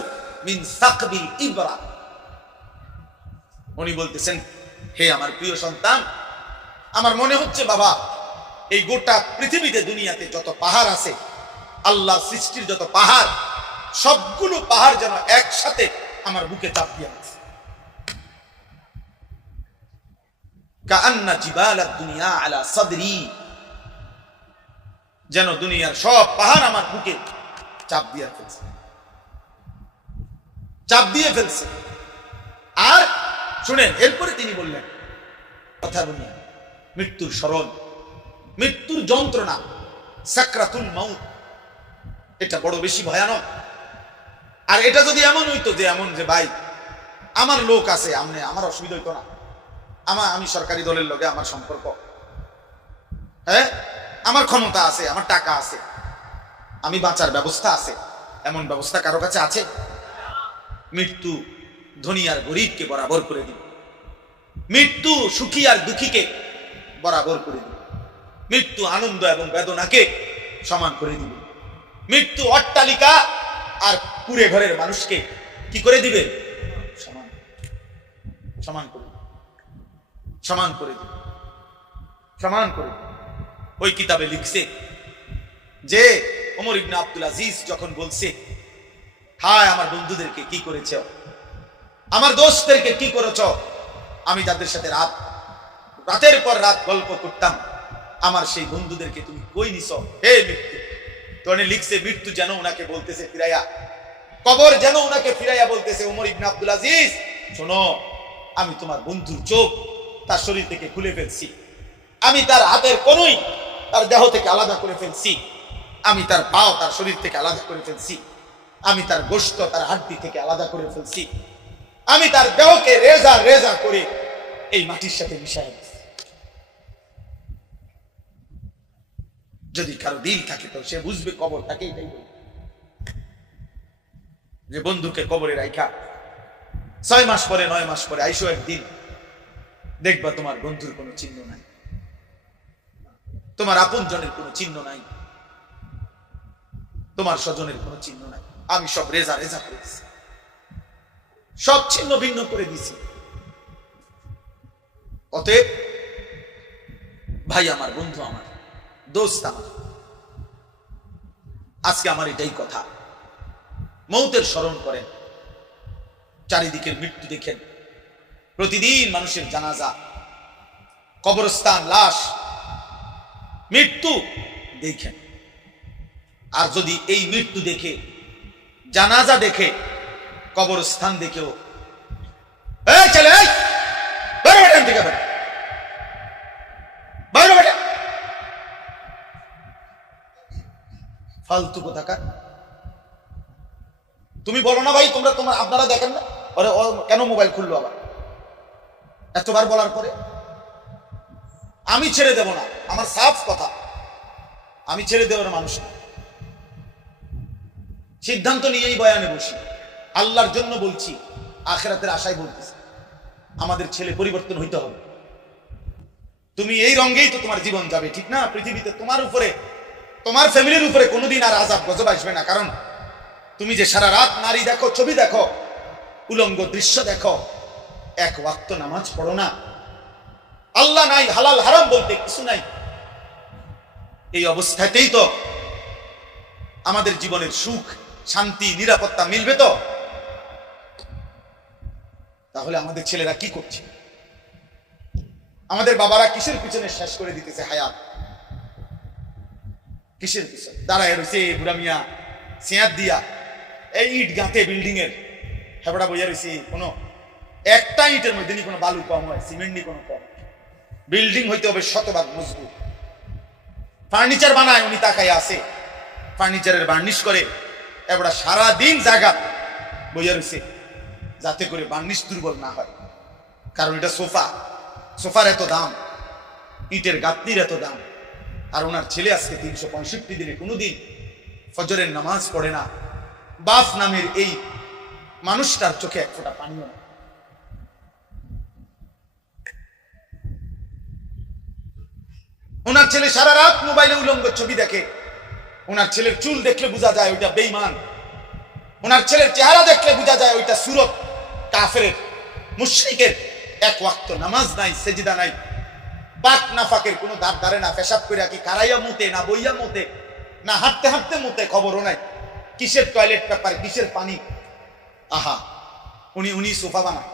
মিন সাকবিল ইবরা। উনি বলতেছেন, হে আমার প্রিয় সন্তান, আমার মনে হচ্ছে বাবা, এই গোটা পৃথিবীতে দুনিয়াতে যত পাহাড় আছে, আল্লাহ সৃষ্টির যত পাহাড়, সবগুলো পাহাড় যেন একসাথে আমার বুকে চাপ দিয়ে আছে। কাআন্না জিবালাদ দুনিয়া আলা সাদরি, যেন দুনিয়ার সব পাহাড় আমার বুকে চাপ দিয়ে ফেলছে, চাপ দিয়ে ফেলছে। আর শুনেন, এরপরে তিনি বললেন কথা, দুনিয়া মৃত্যুর স্মরণ, মৃত্যুর যন্ত্রণা, সাকরাতুল মউত, এটা বড় বেশি ভয়ানক। আর এটা যদি এমন হইতো যে এমন যে ভাই আমার লোক আছে, আমার অসুবিধা হইতো না, আমি সরকারি দলের লগে আমার সম্পর্ক, হ্যাঁ আমার ক্ষমতা আছে, আমার টাকা আছে, আমি বাঁচার ব্যবস্থা আছে, এমন ব্যবস্থা কারো কাছে আছে? মৃত্যু ধনী আর গরিবকে বরাবর করে দিবে, মৃত্যু সুখী আর দুঃখীকে বরাবর করে দিবে, মৃত্যু আনন্দ এবং বেদনাকে সমান করে দিবে, মৃত্যু অট্টালিকা আর কুড়ে ঘরের মানুষকে কি করে দিবে? সমান সমান করে দিবে, সমান করে দিবে, সমান করে দিবে। ওই কিতাবে লিখছে যে ওমর ইবনে আব্দুল আজিজ যখন বলছে, হায় আমার বন্ধুদেরকে কি করেছ, আমার দোস্তদেরকে কি করেছ, আমি যাদের সাথে রাতের পর রাত গল্প করতাম, আমার সেই বন্ধুদেরকে তুমি কই নিছ হে মৃত্যু। তখন লিখছে মৃত্যু যেন ওনাকে বলতেছে ফিরাইয়া, কবর যেন ওনাকে ফিরাইয়া বলতেছে, ওমর ইবনে আব্দুল আজিজ শোনো, আমি তোমার বন্ধুর চোখ তার শরীর থেকে খুলে ফেলছি, আমি তার হাতের কোনই তার দেহ থেকে আলাদা করে ফেলছি, আমি তার পাও তার শরীর থেকে আলাদা করে ফেলছি, আমি তার গোশত তার হাড্ডি থেকে আলাদা করে ফেলছি, আমি তার দেহকে রেজা রেজা করে এই মাটির সাথে মিশাই দিচ্ছি। যদি কারো দিল থাকে তো সে বুঝবে কবর তাকে এটাই বলবে, যে বন্ধুকে কবরে রাইখা 6 মাস পরে 9 মাস পরে আইসো একদিন, দেখবা তোমার বন্ধুর কোনো চিহ্ন নাই, তোমার আপন জনের কোনো চিহ্ন নাই, তোমার স্বজনের কোনো চিহ্ন নাই, আমি সব রেজা রেজা করে দিছি, সব ছিন্ন ভিন্ন করে দিছি। অতএব ভাই আমার, বন্ধু আমার, দোস্ত আমার, আজকে আমার এটাই কথা, মৌতের স্মরণ করেন, চারিদিকের মৃত্যু দেখেন, প্রতিদিন মানুষের জানাজা, কবরস্থান, লাশ, মৃত্যু দেখেন। আর যদি এই মৃত্যু দেখে, জানাজা দেখে, কবরস্থান দেখেও চলে ফালতু কোথাকার, তুমি বলো না ভাই আপনারা দেখেন না কেন মোবাইল খুললো আবার, এতবার বলার পরে আমি ছেড়ে দেব না, আমার সাফ কথা, আমি ছেড়ে দেওয়ার মানুষ না, সিদ্ধান্ত নিয়েই বয়ানে বসি, আল্লাহর জন্য বলছি, আখিরাতের আশায় বলতেছি, আমাদের ছেলে পরিবর্তন হইতে হবে। তুমি এই রঙেই তো তোমার জীবন যাবে, ঠিক না? পৃথিবীতে তোমার উপরে, তোমার ফ্যামিলির উপরে কোনোদিন আর আযাব গজব আসবে না, কারণ তুমি যে সারা রাত নারী দেখো, ছবি দেখো, উলঙ্গ দৃশ্য দেখো, এক ওয়াক্ত নামাজ পড়ো না, আল্লাহ নাই, হালাল হারাম বলতে কিছু নাই, এই অবস্থাতেই তো আমাদের জীবনের সুখ, শান্তি, নিরাপত্তা মিলবে তো? তাহলে আমাদের ছেলেরা কি করছে? আমাদের বাবারা কিসের পিছনে শেষ করে দিতেছে হায়াত? কিসের পিছনে দাঁড়ায় রয়েছে বুড়া মিয়া সিয়াদ দিয়া, এই ইট গাঁথে বিল্ডিং এর হেবড়া বইয়া রয়েছে, কোনো একটা ইটের মধ্যে নি কোনো বালু কম হয়, সিমেন্ট নি কোনো কম, বিল্ডিং হইতে হবে শতভাগ মজবুত, ফার্নিচার বানায় উনি তাকায় আছে, ফার্নিচারের বার্নিশ করে, এবার সারাদিন জায়গা বইয়া রয়েছে যাতে করে বার্নিশ দুর্বল না হয়, কারণ এটা সোফা, সোফার এত দাম, ইটের গাঁথনির এত দাম। আর ওনার ছেলে আজকে 365 দিনে কোনোদিন ফজরের নামাজ পড়ে না, বাপ নামের এই মানুষটার চোখে এক ফোঁটা পানিও না। ওনার ছেলে সারা রাত মোবাইলে উলঙ্গ ছবি দেখে, ওনার ছেলের চুল দেখলে বোঝা যায় ওইটা বেঈমান, ওনার ছেলের চেহারা দেখলে বোঝা যায় ওইটা সুরত কাফেরের, মুশরিকের। এক ওয়াক্ত নামাজ নাই, সেজদা নাই, পাক নাফাকের কোনো ধার ধারে না, পেশাব করে কি কারাইয়া মুতে না বইয়া মুতে না হাঁটতে হাঁটতে মুতে, খবরও নাই, কিসের টয়লেট পেপার, কিসের পানি। আহা, উনি সোফা বানায়,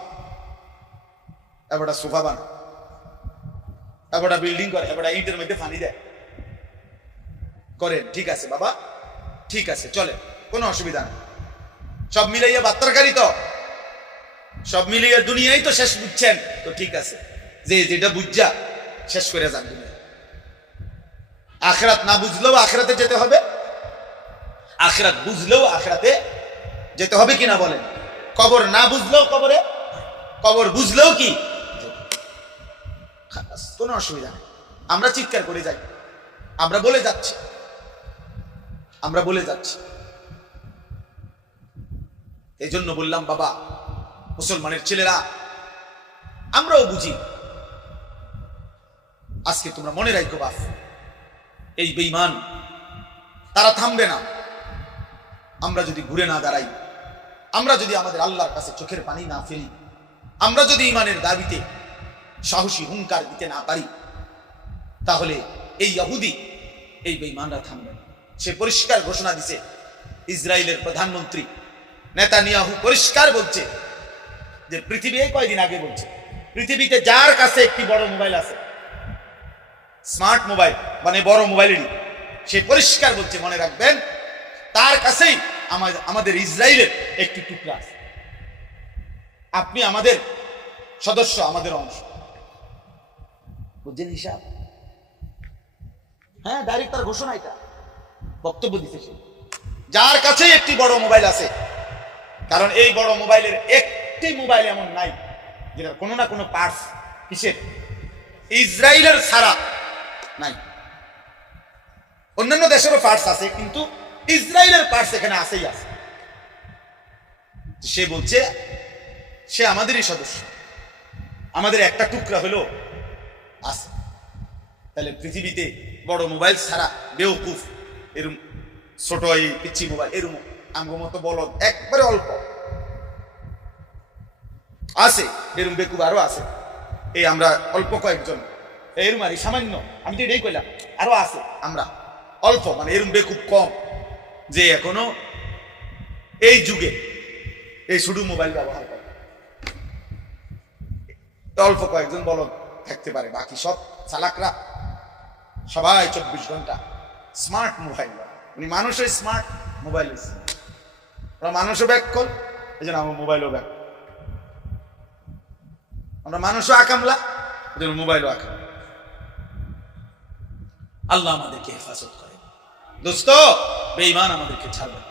এবারটা সোফা বানায়, এবারটা বিল্ডিং করে, এবারটা ইটের মধ্যে পানি দেয়, করেন, ঠিক আছে বাবা, ঠিক আছে, চলে, কোনো অসুবিধা নেই, সব মিলাইয়া বাত্তারকারী তো, সব মিলিয়ে দুনিয়াই তো শেষ বুঝছেন তো, ঠিক আছে, যে যেটা বুঝা শেষ করে যান দুনিয়া। আখিরাত না বুঝলেও আখিরাতে যেতে হবে, আখিরাত বুঝলেও আখিরাতে যেতে হবে কিনা বলেন? কবর না বুঝলেও কবরে, কবর বুঝলেও কি কোনো অসুবিধা নেই। আমরা চিৎকার করে যাই, আমরা বলে যাচ্ছি, আমরা বলে যাচ্ছি। এই জন্য বললাম বাবা, মুসলমানের ছেলেরা, আমরাও বুঝি। আজকে তোমরা মনে রাখো বাপ, এই বেঈমান তারা থামবে না। আমরা যদি ঘুরে না দাঁড়াই, আমরা যদি আমাদের আল্লাহর কাছে চোখের পানি না ফেলি, আমরা যদি ইমানের দাবিতে সাহসী হুঙ্কার দিতে না পারি, তাহলে এই ইহুদি, এই বেঈমানরা থামবে না। সে পরিষ্কার ঘোষণা দিছে, ইসরায়েলের প্রধানমন্ত্রী নেতানিয়াহু পরিষ্কার বলছে যে পৃথিবী, কয়দিন আগে বলছে, পৃথিবীতে যার কাছে একটি বড় মোবাইল আছে, স্মার্ট মোবাইল মানে বড় মোবাইলেরই, সে পরিষ্কার বলছে, মনে রাখবেন তার কাছেই আমাদের ইসরায়েলের একটি টুকরা আছে। আপনি আমাদের সদস্য, আমাদের অংশ। বুঝছেন হিসাব? হ্যাঁ, ডাইরেক্ট তার ঘোষণা, এটা বক্তব্য দিতে সে, যার কাছে একটি বড় মোবাইল আছে। কারণ এই বড় মোবাইলের একটি মোবাইল এমন নাই যেটা কোনো না কোনো পার্টস কিসের ইসরায়েলের ছাড়া নাই। অন্যান্য দেশেরও পার্টস আছে, কিন্তু ইসরায়েলের পার্টস এখানে আছেই আছে। সে বলছে সে আমাদেরই সদস্য, আমাদের একটা টুকরা হলো আছে। তাহলে পৃথিবীতে বড় মোবাইল ছাড়া বেওকুফ, এরম ছোট এই পিচ্ছি মোবাইল, এরম আঙ্গুর মতো বলদ একবারে অল্প আছে, এরম বেকুব আরো আছে। এই আমরা অল্প কয়েকজন, এরম আর সামান্য, আমি তো এটাই কইলাম, আরো আছে। আমরা অল্প, মানে এরম বেকুব কম, যে এখনো এই যুগে এই শুধু মোবাইল ব্যবহার করে। অল্প কয়েকজন বলদ থাকতে পারে, বাকি সব চালাকরা সবাই 24 ঘন্টা স্মার্ট মোবাইল। উনি মানুষও স্মার্ট, মোবাইল স্মার্ট। আমরা মানুষও ব্যাক কল, এই জন্য আমার মোবাইলও ব্যাক। আমরা মানুষও আকামলা, এই জন্য মোবাইলও আকাম। আল্লাহ আমাদেরকে হেফাজত করে। দোস্ত, বেঈমান আমাদেরকে ছাড়বে না,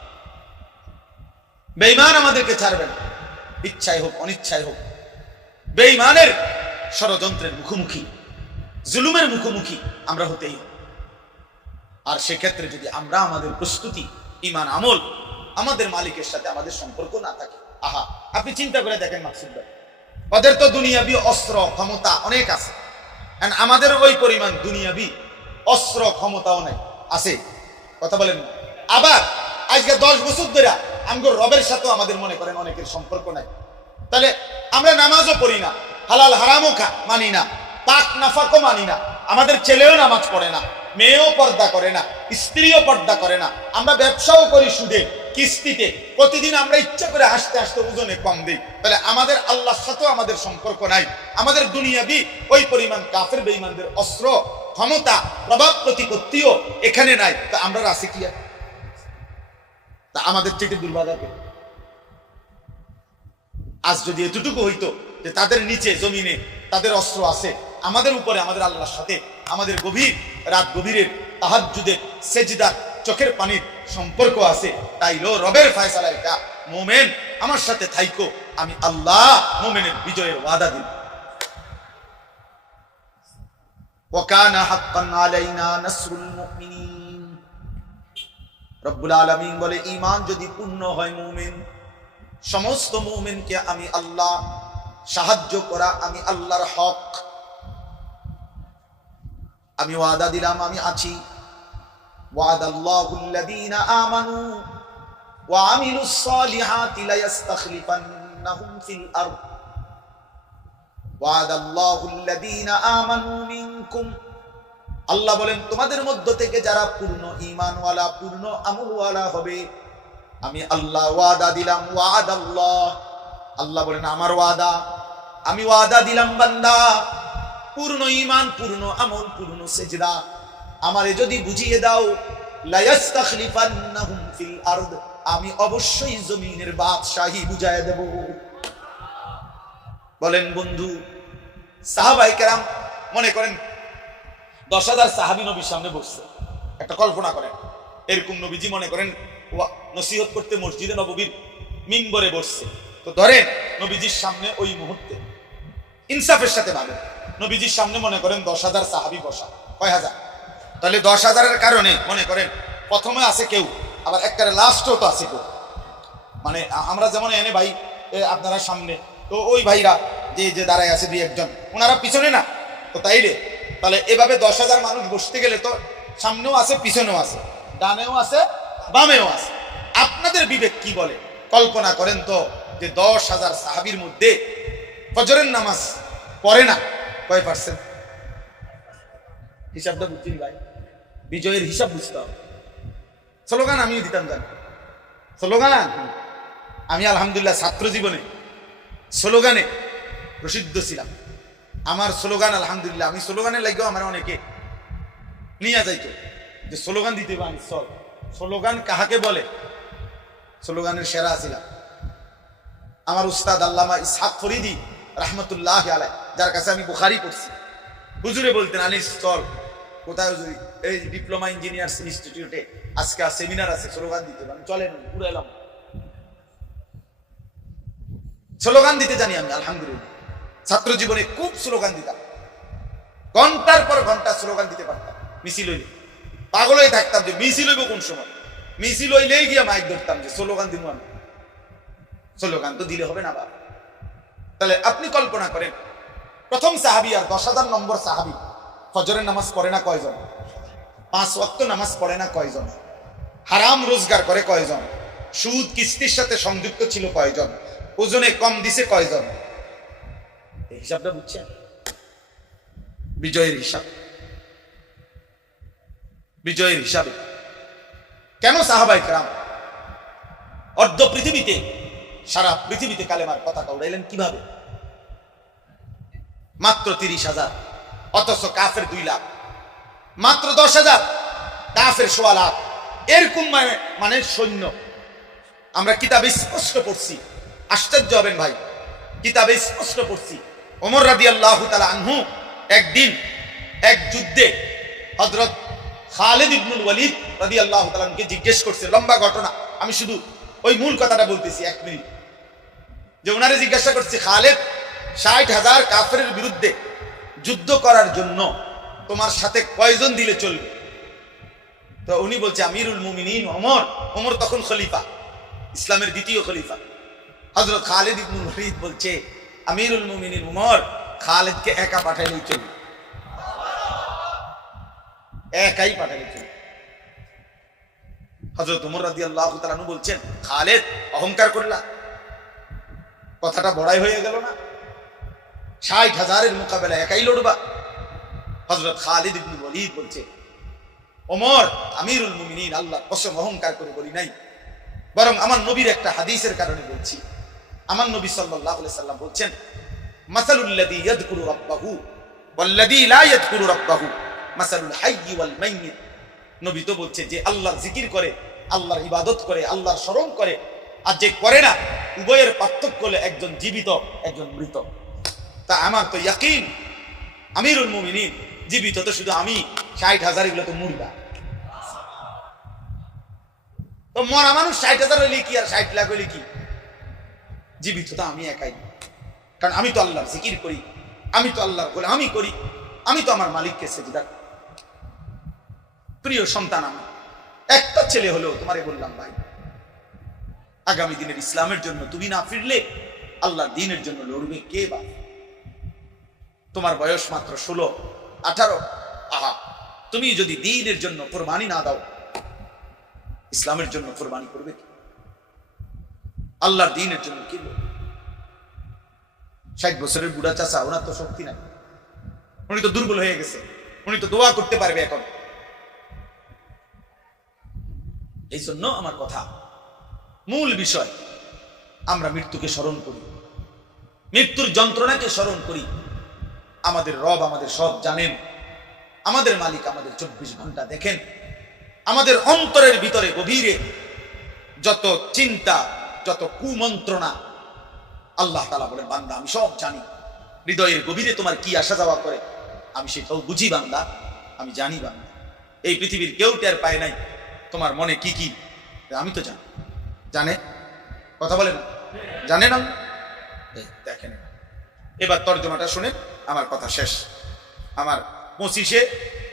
বেঈমান আমাদেরকে ছাড়বে না, ইচ্ছায় হোক অনিচ্ছায় হোক। বেঈমানের ষড়যন্ত্রের মুখোমুখি, জুলুমের মুখোমুখি আমরা হতেই হবে। আর সেক্ষেত্রে যদি আমরা আমাদের প্রস্তুতি, ঈমান, আমল, আমাদের মালিকের সাথে আমাদের সম্পর্ক না থাকে, আহা, আপনি চিন্তা করে দেখেন মাকসুদ ভাই, ওদের তো দুনিয়াবি অস্ত্র ক্ষমতা অনেক আছে, আমাদের ওই পরিমাণ দুনিয়াবি অস্ত্র ক্ষমতাও নেই, আছে, কথা বলেন না। আবার আজকে 10 বছর ধরে আমগো রবের সাথেও আমাদের মনে করেন অনেকের সম্পর্ক নাই। তাহলে আমরা নামাজও পড়ি না, হালাল হারামও মানি না, পাক নাফাকও মানি না, আমাদের ছেলেও নামাজ পড়ে না, মেয়েও পর্দা করে না, স্ত্রীও পর্দা করে না, আমরা ব্যবসাও করি সুদে কিস্তিতে, প্রতিদিন আমরা ইচ্ছা করে হাসতে হাসতে ওজনে কম দিই। তাহলে আমাদের আল্লাহর সাথেও আমাদের সম্পর্ক নাই, আমাদের দুনিয়াবি ওই পরিমাণ কাফের বেঈমানদের অস্ত্র ক্ষমতা প্রভাব প্রতিপত্তিও এখানে নাই। তা আমরা আছি কি? তা আমাদের থেকে দুর্ভাগ্যকে আজ যদি এতটুকু হইতো যে তাদের নিচে জমিনে তাদের অস্ত্র আছে, আমাদের উপরে আমাদের আল্লাহর সাথে আমাদের গভীর রাত গভীরের তাহাজ্জুদের সেজদার চোখের পানির সম্পর্ক আছে, তাইলো রবের ফয়সালা এটা, মুমিন আমার সাথে থাইকো, আমি আল্লাহ মুমিনের বিজয়ের ওয়াদা দিই। ওয়াকানা হাক্কান আলাইনা নাসরুল মুমিনিন। রব্বুল আলামিন বলে, ঈমান যদি পূর্ণ হয় মুমিন, সমস্ত মুমিনকে আমি আল্লাহ সাহায্য করা আমি আল্লাহর হক। আমি ওয়াদা দিলাম, আমি আছি। ওয়াদাল্লাহুল্লাযীনা আমানু ওয়া আমিলুস সালিহাতি লা ইস্তাখলিফান্নাহুম ফিল আরদ। ওয়াদাল্লাহুল্লাযীনা আমানু মিনকুম। আল্লাহ বলেন, তোমাদের মধ্য থেকে যারা পূর্ণ ঈমানওয়ালা, পূর্ণ আমলওয়ালা হবে, আমি আল্লাহ ওয়াদা দিলাম। ওয়াদাল্লাহ, আল্লাহ বলেন আমার ওয়াদা, আমি ওয়াদা দিলাম বান্দা, পূর্ণ ঈমান, পূর্ণ আমল, পূর্ণ সেজদা আমারে যদি বুঝিয়ে দাও, লা ইস্তাখলিফান্নাহুম ফিল আরদ, আমি অবশ্যই জমিনের বাদশাহী বুঝায় দেব। বলেন বন্ধু, সাহাবায়ে কেরাম মনে করেন 10,000 সাহাবী নবীর সামনে বসছে, একটা কল্পনা করেন, এরকম নবীজি মনে করেন নসিহত করতে মসজিদে নববীর মিম্বরে বসছে। তো ধরেন নবীজির সামনে ওই মুহূর্তে ইনসাফের সাথে ভাবেন, নবীজির সামনে মনে করেন 10,000 সাহাবী বসা, কয় হাজার? তাহলে 10,000-এর কারণে মনে করেন প্রথমে আছে কেউ, আবার একবারে লাস্টও তো আছে কেউ। মানে আমরা যেমন এনে ভাই আপনারা সামনে, তো ওই ভাইরা যে দাঁড়ায় আছে দুই একজন, ওনারা পিছনে না তো, তাই রে। তাহলে এভাবে 10,000 মানুষ বসতে গেলে তো সামনেও আছে, পিছনেও আছে, ডানেও আছে, বামেও আছে। আপনাদের বিবেক কি বলে? কল্পনা করেন তো যে 10,000 সাহাবীর মধ্যে ফজরের নামাজ পড়ে না কয় পার্সেন্ট? হিসাবটা বুঝছি ভাই, বিজয়ের হিসাব বুঝতে হবে। স্লোগান আমিও দিতাম, জানি স্লোগান। আমি আলহামদুলিল্লাহ ছাত্র জীবনে স্লোগানে প্রসিদ্ধ ছিলাম। আমার স্লোগান আলহামদুলিল্লাহ, আমি স্লোগানের লাগেও আমার অনেকে নিয়ে যাইতো যে স্লোগান দিতে পারি, চল স্লোগান কাহাকে বলে, স্লোগানের সেরা ছিলাম। আমার উস্তাদ আল্লামা ইসহাক ফরিদি রহমতুল্লাহ আলাই, যার কাছে আমি বুখারি পড়ছি, হুজুরে বলতেন আনিস চল কোথায় হুজুরি, এই ডিপ্লোমা ইঞ্জিনিয়ার্স ইনস্টিটিউটে আজকে সেমিনার আছে, স্লোগান দিতে পারেন, চলেন পুরো এলাম। স্লোগান দিতে জানি আমি আলহামদুলিল্লাহ, ছাত্র জীবনে খুব স্লোগান দিতাম, ঘন্টার পর ঘন্টা স্লোগান দিতে পারতাম। মিছিল হইলে পাগল হয়ে থাকতাম যে মিছিল হইব কোন সময়, মিছিল হইলেই গিয়ে মাইক ধরতাম যে স্লোগান দিব আমি। স্লোগান তো দিলে হবে না বাবা। তাহলে আপনি কল্পনা করেন প্রথম সাহাবী আর 10,000 নম্বর সাহাবী ফজরের নামাজ পড়ে না কয়জন? 5 ওয়াক্ত নামাজ পড়ে না কয়জন? হারাম রোজগার করে কয়জন? সুদ কিস্তির সাথে সংযুক্ত ছিল কয়জন? ওজনে কম দিছে কয়জন? এই হিসাবটা বুঝছেন? বিজয়ের হিসাব, বিজয়ের হিসাবে কেন সাহাবায়ে কেরাম অর্ধ পৃথিবীতে, সারা পৃথিবীতে কালেমার পতাকা উড়াইলেন কিভাবে? মাত্র 30,000, অথচ কাফের 2 লাখ, মাত্র 10,000 কাফের 1.25 লাখ, এরকম মানে সৈন্য। আমরা কিতাবে স্পষ্ট পড়ছি, আশ্চর্য হবেন ভাই, কিতাবে স্পষ্ট পড়ছি ওমর রাদিয়াল্লাহু তাআলা আনহু একদিন এক যুদ্ধে হযরত খালিদ ইবনুল ওয়ালিদ রাদিয়াল্লাহু তাআলা আনহুকে জিজ্ঞেস করছে, লম্বা ঘটনা, আমি শুধু ওই মূল কথাটা বলতেছি 1 মিনিট, যে ওনারে জিজ্ঞাসা করছে খালিদ 60,000 কাফেরের বিরুদ্ধে যুদ্ধ করার জন্য তোমার সাথে কয়জন দিলে চলবে? তো উনি বলছে আমিরুল মুমিনিন ওমর। ওমর তখন খলিফা, ইসলামের দ্বিতীয় খলিফা। হযরত খালিদ ইবনুল ওয়ালিদ বলছে আমিরুল মুমিনিন ওমর, খালিদকে একা পাঠাইলেই চলবে, একাই পাঠাইলেই চলবে। হযরত ওমর রাদিয়াল্লাহু তাআলা আনহু বলছেন খালিদ অহংকার করলা, কথাটা বড়াই হয়ে গেল না? 60,000-এর মোকাবেলা একাই লড়বা? হযরত খালিদ ইবনে ওয়ালিদ বলছে ওমর আমিরুল মুমিনিন, আল্লাহর কসম অহংকার করে বলি নাই, বরং আমার নবীর একটা হাদিসের কারণে বলছি। আমার নবী সাল্লাল্লাহু আলাইহি সাল্লাম বলছেন মাসালুল লাযী ইয়াযকুরু রাব্বাহু ওয়াল্লাযী লা ইয়াযকুরু রাব্বাহু মাসালুল হাইয়্যি ওয়াল মাইয়িত। নবী তো বলছে যে আল্লাহর জিকির করে, আল্লাহর ইবাদত করে, আল্লাহর স্মরণ করে, আর যে করে না, উভয়ের পার্থক্য হলো একজন জীবিত একজন মৃত। তা আমার তো ইয়াকিন আমিরুল মুমিনিন জীবিত তো শুধু আমি, 60,000 এগুলো তো মুর্দা। তো মরা মানুষ 60,000 হইলে কি আর 60 লাখ হইলে কি, জীবিত তো আমি একাই। কারণ আমি তো আল্লাহর জিকির করি, আমি তো আল্লাহর গোলামি করি, আমি তো আমার মালিককে সিজদা করি। প্রিয় সন্তান, আমার একটা ছেলে হলেও তোমারে বললাম ভাই, আগামী দিনের ইসলামের জন্য তুমি না ফিরলে আল্লাহর দ্বীনের জন্য লড়বে কে বা? তোমার বয়স মাত্র 16, 18, আহা, তুমি যদি দ্বীনের জন্য কুরবানি না দাও, ইসলামের জন্য কুরবানি করবে কি? আল্লাহর দ্বীনের জন্য কি? 60 বছরের বুড়া চাচা, ওনার তো শক্তি নাই, উনি তো দুর্বল হয়ে গেছে, উনি তো দোয়া করতে পারবে এখন। এই জন্য আমার কথা, মূল বিষয় আমরা মৃত্যুকে স্মরণ করি, মৃত্যুর যন্ত্রণাকে স্মরণ করি। আমাদের রব আমাদের সব জানেন, আমাদের মালিক আমাদের 24 ঘন্টা দেখেন। আমাদের অন্তরের ভিতরে গভীরে যত চিন্তা, যত কুমন্ত্রণা, আল্লাহ তাআলা বলেন বান্দা আমি সব জানি। হৃদয়ের গভীরে তোমার কি আসা যাওয়া করে আমি সেটাও বুঝি বান্দা, আমি জানি বান্দা। এই পৃথিবীর কেউ টের পায় নাই তোমার মনে কি কি আমি তো জানি। জানে? কথা বলে না? জানে না? দেখেন, এবার তর্জমাটা শুনে আমার কথা শেষ। আমার 25-এ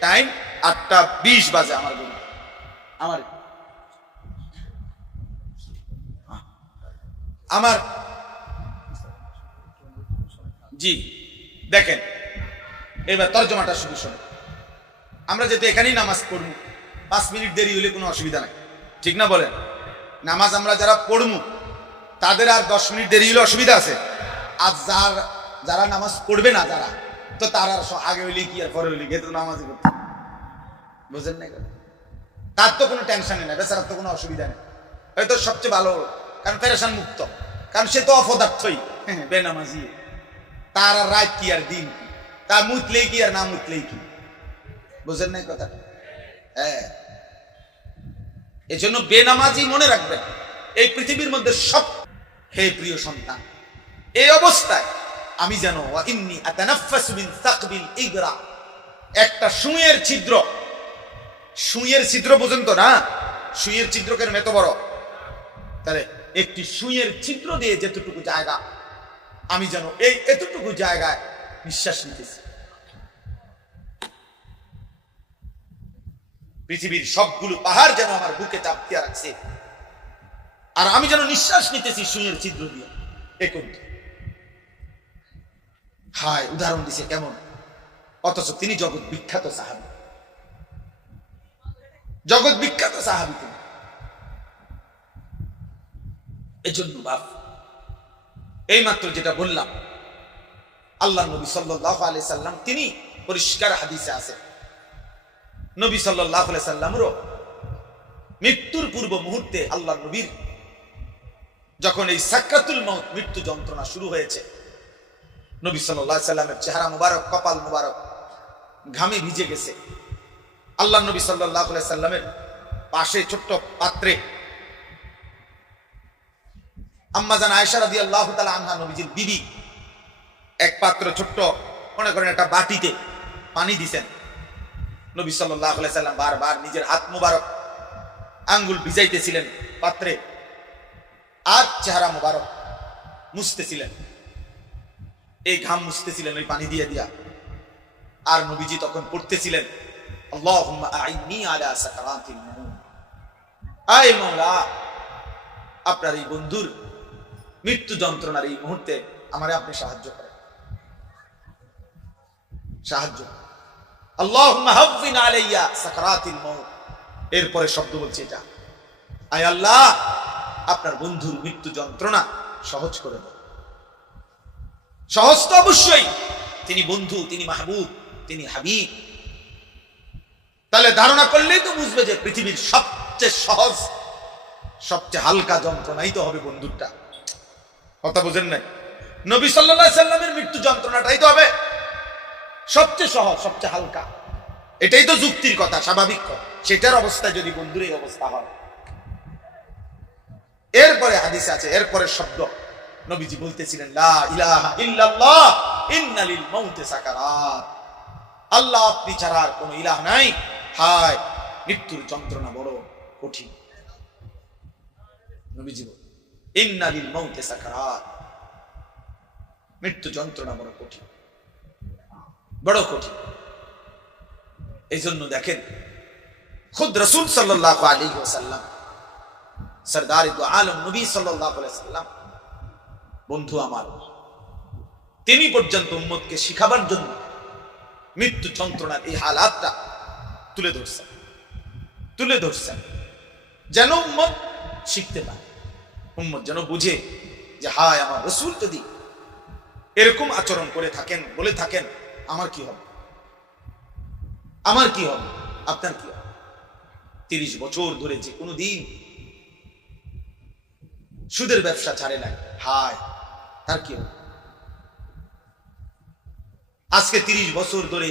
টাইম 8:20 বাজে। আমার জি দেখেন, এবার তর্জমাটা শুধু শুনে। আমরা যেহেতু এখানেই নামাজ পড়ব, 5 মিনিট দেরি হলে কোনো অসুবিধা নাই, ঠিক না বলেন? নামাজ আমরা যারা পড়বো তাদের আর 10 মিনিট দেরি হলে অসুবিধা আছে? আর যারা নামাজ পড়বে না, যারা, তো তারা আগে হইলে কি আর পরে হইলে গিয়ে তো নামাজই করতে, বুঝেন না? তার তো কোনো টেনশনই নাই, বেচারার তো কোনো অসুবিধা নেই, হয়তো সবচেয়ে ভালো, কারণ পেরেশান মুক্ত, কারণ সে তো অপদার্থই বেনামাজি। তার আর রাত কি আর দিন কি, তার মুতলেই কি আর না মুতলেই কি, বুঝেন নাই কথা? হ্যাঁ, এই জন্য বেনামাজি মনে রাখবেন এই পৃথিবীর মধ্যে সব। হে প্রিয় সন্তান, এই অবস্থায় আমি যেন ইন্নী আতানাফাসু মিন সাকবিল ইগরা, একটা সুইয়ের ছিদ্র, সুইয়ের ছিদ্র পর্যন্ত না, সুইয়ের ছিদ্র কেন এত বড়? তাহলে একটি সুইয়ের ছিদ্র দিয়ে যেতটুকু জায়গা, আমি যেন এই এতটুকু জায়গায় নিঃশ্বাস নিতেছি। পৃথিবীর সবগুলো পাহাড় যেন আমার বুকে চাপ দিয়ে রাখছে, আর আমি যেন নিঃশ্বাস নিতেছি সুইয়ের ছিদ্র দিয়ে। হায়, উদাহরণ দিছে কেমন! অথচ তিনি জগৎ বিখ্যাত সাহাবী, জগৎ বিখ্যাত সাহাবী তিনি। এজন্য বাপ, এইমাত্র যেটা বললাম, আল্লাহ নবী সাল্লাল্লাহু আলাইহি সাল্লাম, তিনি পরিষ্কার হাদিসে আছে, নবী সাল্লাল্লাহু আলাইহি সাল্লামেরও মৃত্যুর পূর্ব মুহূর্তে আল্লাহ নবীর যখন এই সাকরাতুল মউত, মৃত্যু যন্ত্রণা শুরু হয়েছে, নবী সাল্লাল্লাহু আলাইহি সাল্লামের চেহারা মুবারক, কপাল মুবারক ঘামে ভিজে গেছে। আল্লাহ নবী সাল্লাল্লাহু আলাইহি সাল্লামের পাশে ছোট্ট পাত্রে আম্মা জান আয়েশা রাদিয়াল্লাহু তাআলা আনহা, নবীজির বিবি, এক পাত্র ছোট্ট, মনে করেন একটা বাটিতে পানি দিছেন। নবী সাল্লাল্লাহু আলাইহি সাল্লাম বারবার নিজের হাত মুবারক আঙ্গুল ভিজাইতেছিলেন পাত্রে, আর চেহারা মুবারক মুছতেছিলেন, এই ঘাম মুছতেছিলেন ওই পানি দিয়ে দিয়া। আর নবীজি তখন পড়তেছিলেন, আল্লাহুম্মা আইন্নী আলা সাকারাতিল মউত, আয় মাওলা, আপনার এই বন্ধুর মৃত্যু যন্ত্রণার এই মুহূর্তে আমারে আপনি সাহায্য করেন, সাহায্য। আল্লাহুম্মা হাফিন আলাইয়া সাকারাতিল মউত, এরপরে শব্দ বলছে এটা, আয় আল্লাহ, আপনার বন্ধুর মৃত্যু যন্ত্রণা সহজ করে দেন। সহজ তো অবশ্যই, তিনি বন্ধু, তিনি মাহবুব, তিনি হাবিব। তাহলে ধারণা করলেই তো বুঝবে যে পৃথিবীর সবচেয়ে সহজ, সবচেয়ে হালকা যন্ত্রণাই তো হবে বন্ধুরটা। কথা বুঝেন নাই? নবী সাল্লাল্লাহু আলাইহি সাল্লামের মৃত্যু যন্ত্রণাটাই তো হবে সবচেয়ে সহজ, সবচেয়ে হালকা। এটাই তো যুক্তির কথা, স্বাভাবিক কথা। সেটার অবস্থায় যদি বন্ধুর এই অবস্থা হয়, এরপরে হাদিস আছে, এরপরে শব্দ নবীজি বলতেছিলেন, লা ইলাহা ইল্লাল্লাহ ইন্না লিল মাউতি সাকারাত, আল্লাহ আপনি ছাড়া আর কোনো ইলাহ নাই, হায় মৃত্যুর যন্ত্রণা বড় কঠিন। নবীজি বলেন, ইন্না লিল মাউতি সাকারাত, মৃত্যু যন্ত্রণা বড় কঠিন, বড় কঠিন। এই জন্য দেখেন, খুদ রাসূল সাল্লাল্লাহু আলাইহি ওয়াসাল্লাম, সরদার দু আলম নবী সাল্লাল্লাহু আলাইহি ওয়াসাল্লাম, বন্ধু আমার, তিনি পর্যন্ত উম্মতকে শিখাবার জন্য মৃত্যু যন্ত্রণার এই হালাতটা তুলে ধরছেন, যেন উম্মত শিখতে পারে, উম্মত যেন বুঝে যে হায়, আমার রাসূল যদি এরকম আচরণ করে থাকেন, বলে থাকেন, আমার কি হবে, আমার কি হবে, আপনার কি হবে? 30 বছর ধরে যে কোনো দিন সুদের ব্যবসা ছাড়ে নাই, হায় তার কি হবে? আজকে 30 বছর ধরে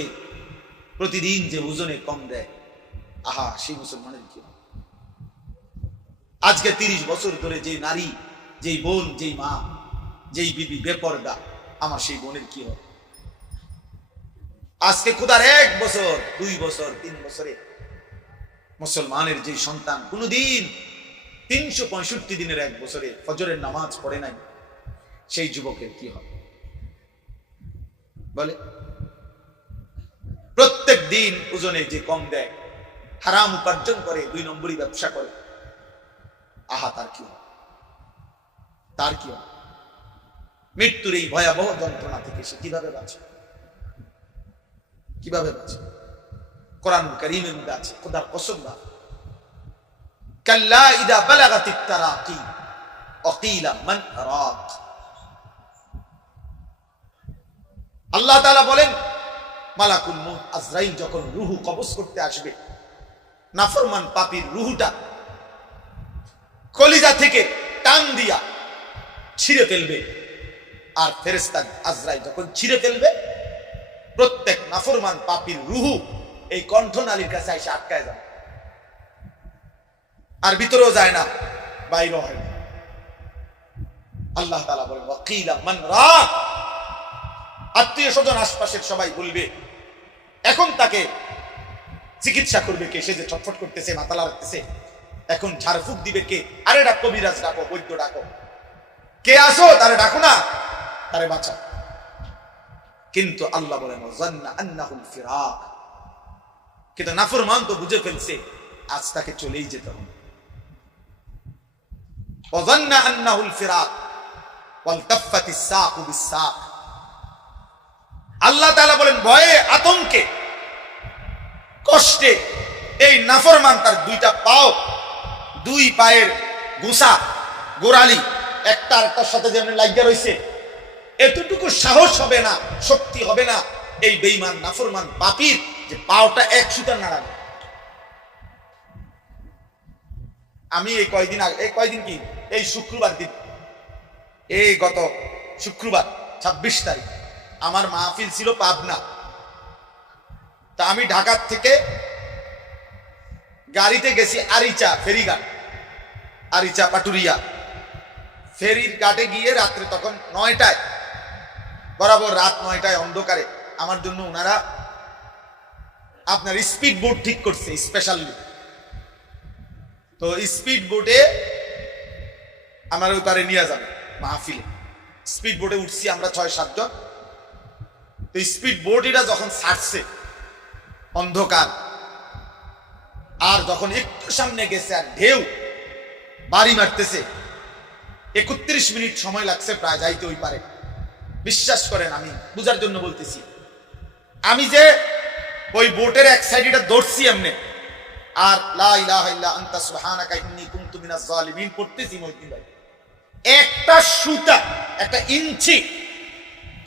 প্রতিদিন যে ওজনে কম দেয়, আহা, সেই মুসলমানের কি হবে? আজকে 30 বছর ধরে যে নারী, যেই বোন, যেই মা, যেই বিবি বেপরদা, আমার সেই বোনের কি হবে? আজকে খোদার 1 বছর, 2 বছর, 3 বছরে মুসলমানের যে সন্তান কোনদিন 365 দিনের এক বছরে ফজরের নামাজ পড়ে নাই, সেই যুবকের কি হবে বলে? প্রত্যেক দিন ওজনে যে কম দেয়, হারাম উপার্জন করে, 2 নম্বরই ব্যবসা করে, আহা তার কি হবে? তার কি হবে? মৃত্যুর এই ভয়াবহ যন্ত্রণা থেকে সে কিভাবে বাঁচে? কিভাবে বাঁচে? কোরআন কারীমের মধ্যে আছে, খোদার কসম না, কাল্লা ইদা বালাগাতিত তারাকি ওয়াকিলা মান রাক। আল্লাহ তাআলা বলেন, মালাকুল মউত আজরাইল যখন রূহ কবজ করতে আসবে, নাফরমান পাপীর রূহটা কলিজা থেকে টান দিয়া ছিঁড়ে ফেলবে, আর ফেরেশতা আজরাইল যখন ছিঁড়ে ফেলবে, প্রত্যেক নাফরমান পাপীর রূহ এই কণ্ঠনালীর কাছে এসে আটকায় যাবে, আর ভিতরেও যায় না, বাইরেও হয় না। আল্লাহ তাআলা বলেন, ওয়াকিলা মান রাক। আত্মীয় স্বজন আশপাশের সবাই বলবে, এখন তাকে চিকিৎসা করবে কে? সে যে ছটফট করতেছে, মাথা লাগতেছে, এখন ঝাড়ফুঁক দিবে কে? আরে ডাক, কবিরাজ ডাকো, বৈদ্য ডাকো, কে আসো, তারে ডাকো না, তারে বাঁচাও। কিন্তু আল্লাহ বলেন, ওয়াজান্না আন্নাহুল ফিরাক। কিন্তু নাফরমান তো বুঝে ফেলছে আজ তাকে চলেই যেতে হবে। ওয়াজান্না আন্নাহুল ফিরাক ওয়ালতাফাতিস সাকু বিস-সাক। আল্লাহ তাআলা বলেন, ভয়ে, আতঙ্কে, কষ্টে এই নাফরমান তার 2টা পাও, 2 পায়ের গোসা গোড়ালি একটা আরেকটার সাথে যেমন লাগিয়া রয়েছে, এতটুকু সাহস হবে না, শক্তি হবে না এই বেঈমান নাফরমান পাপীর যে পাওটা এক সুতা নাড়াবে। আমি এই কয়দিন আগে, এই কয়দিন কি, এই শুক্রবার দিন, এই গত শুক্রবার 26 তারিখ আমার মাহফিল ছিল পাবনা। তা আমি ঢাকার থেকে গাড়িতে গেছি আরিচা ফেরিঘাট, আরিচা পাটুরিয়া ফেরির ঘাটে গিয়ে রাত্রে তখন 9টায়, বরাবর রাত 9টায় অন্ধকারে আমার জন্য ওনারা আপনার স্পিড বোট ঠিক করছে স্পেশালি। তো স্পিড বোটে আমার ওই পারে নিয়ে যাবে মাহফিলে। স্পিড বোটে উঠছি আমরা 6-7 জন। তো স্পিড বোট এটা যখন ছাড়ছে অন্ধকার, আর যখন একটু সামনে গেছে আর ঢেউ বাড়ি মারতেছে, 31 মিনিট সময় লাগছে প্রায় যাইতে ওই পারে। বিশ্বাস করেন, আমি বুঝার জন্য বলতেছি, আমি যে ওই বোটের এক সাইড এটা দৌড়ছি এমনি, আর লা ইলাহা ইল্লা আনতা সুবহানাকা ইন্নী কুনতু মিনাজ জালিমিন পড়তেছি মহিউদ্দিন ভাই, একটা সুতা, একটা ইঞ্চি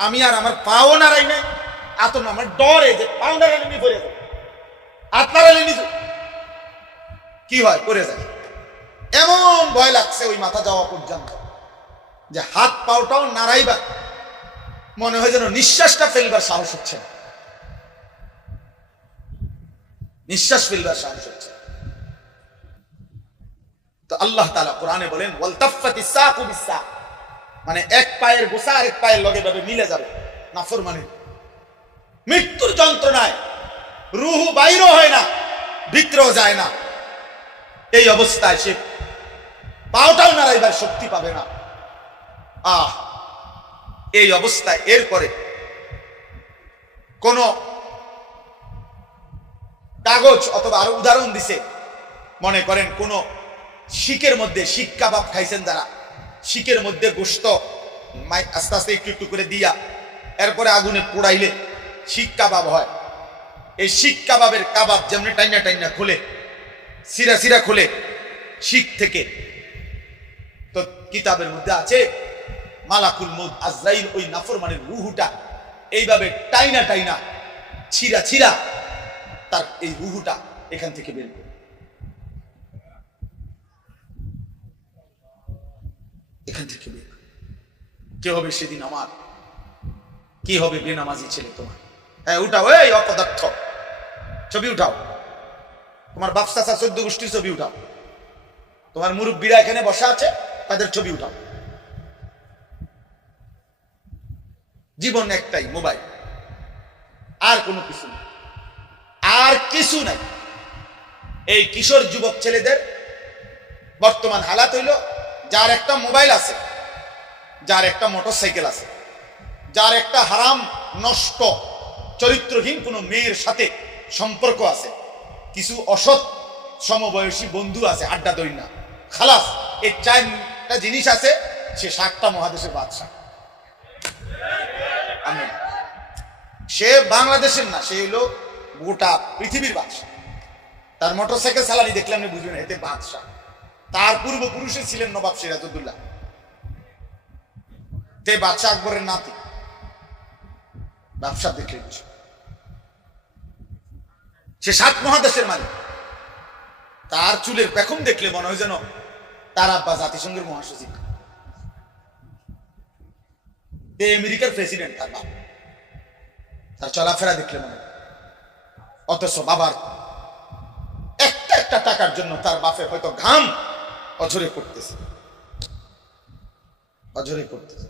আমি আর আমার পাও নাড়াই নাই। এত না আমার ডরে যে পাও নাড়ালে নি পড়ে যায়, হাত নাড়ালে নি কি হয়, পড়ে যায়। এমন ভয় লাগছে ওই মাথা যাওয়া পর্যন্ত যে হাত পাওটাও নাড়াইবার মনে হয় যেন নিঃশ্বাসটা ফেলবার সাহস হচ্ছে না, নিঃশ্বাস ফেলবার সাহস হচ্ছে। তো আল্লাহ তাআলা কোরআনে বলেন, ওয়ালতাফাতিস সাকু বিস-সাক, মানে এক পায়ের গোসা আরেক পায়ের লগে ভাবে মিলে যাবে। নাফরমানি মৃত্যুর যন্ত্রণায় রূহ বাইরও হয় না, ভিতরেও যায় না, এই অবস্থায় সে পাওটাও নাড়াইবার শক্তি পাবে না। এই অবস্থায় এরপরে কোন কাগজ অথবা আরো উদাহরণ দিছে, মনে করেন কোন শিকের মধ্যে, শিক কাবাব খাইছেন যারা, শিকের মধ্যে গোশত আস্তে আস্তে একটু একটু করে দিয়া এরপরে আগুনে পোড়াইলে শিক কাবাব হয়। এই শিক কাবাবের কাবাব যেমন টাইনা টাইনা খুলে, সিরা সিরা খুলে শিক থেকে, তো কিতাবের মধ্যে আছে মালাকুল মউত আজরাইল ওই নাফরমানের রূহটা এইভাবে টাইনা টাইনা ছিঁড়া ছিঁড়া তার এই রূহটা এখান থেকে বের করে, এখান থেকে বের। কে হবে সেদিন আমার, কি হবে বেনামাজি ছেলে তোমার? হ্যাঁ উঠাও, এই অপদার্থ ছবি উঠাও, তোমার বাপ চাচা 14 গোষ্ঠীর ছবি উঠাও, তোমার মুরব্বীরা এখানে বসা আছে তাদের ছবি উঠাও। জীবন একটাই, মোবাইল, আর কোনো কিছু নেই, আর কিছু নাই। এই কিশোর যুবক ছেলেদের বর্তমান হালাত হইল, যার একটা মোবাইল আছে, যার একটা মোটরসাইকেল আছে, যার একটা হারাম নষ্ট চরিত্রহীন কোনো মেয়ের সাথে সম্পর্ক আছে, কিছু অসৎ সমবয়সী বন্ধু আছে, আড্ডা দই না, খালাস, এই চারটা জিনিস আছে, সে 7টা মহাদেশের বাদশা। আমি সে বাংলাদেশের না, সে হইল গোটা পৃথিবীর বাদশা। তার মোটরসাইকেল চালানি দেখলে আপনি বুঝবেন এতে বাদশা। তার পূর্বপুরুষে ছিলেন নবাব সিরাজউদ্দৌলা, তে বাদশা আকবরের নাতি, ব্যবসা দেখলে সে 7 মহাদেশের মালিক। তার চুলের পেখম দেখলে মনে হয় যেন তার আব্বা জাতিসংঘের মহাসচিব, আমেরিকার প্রেসিডেন্ট তার বাবা। তার চলাফেরা দেখলে মনে হয়, অথচ বাবার একটা টাকার জন্য তার বাপের হয়তো ঘাম অঝরে পড়তেছে, অঝরে পড়তেছে।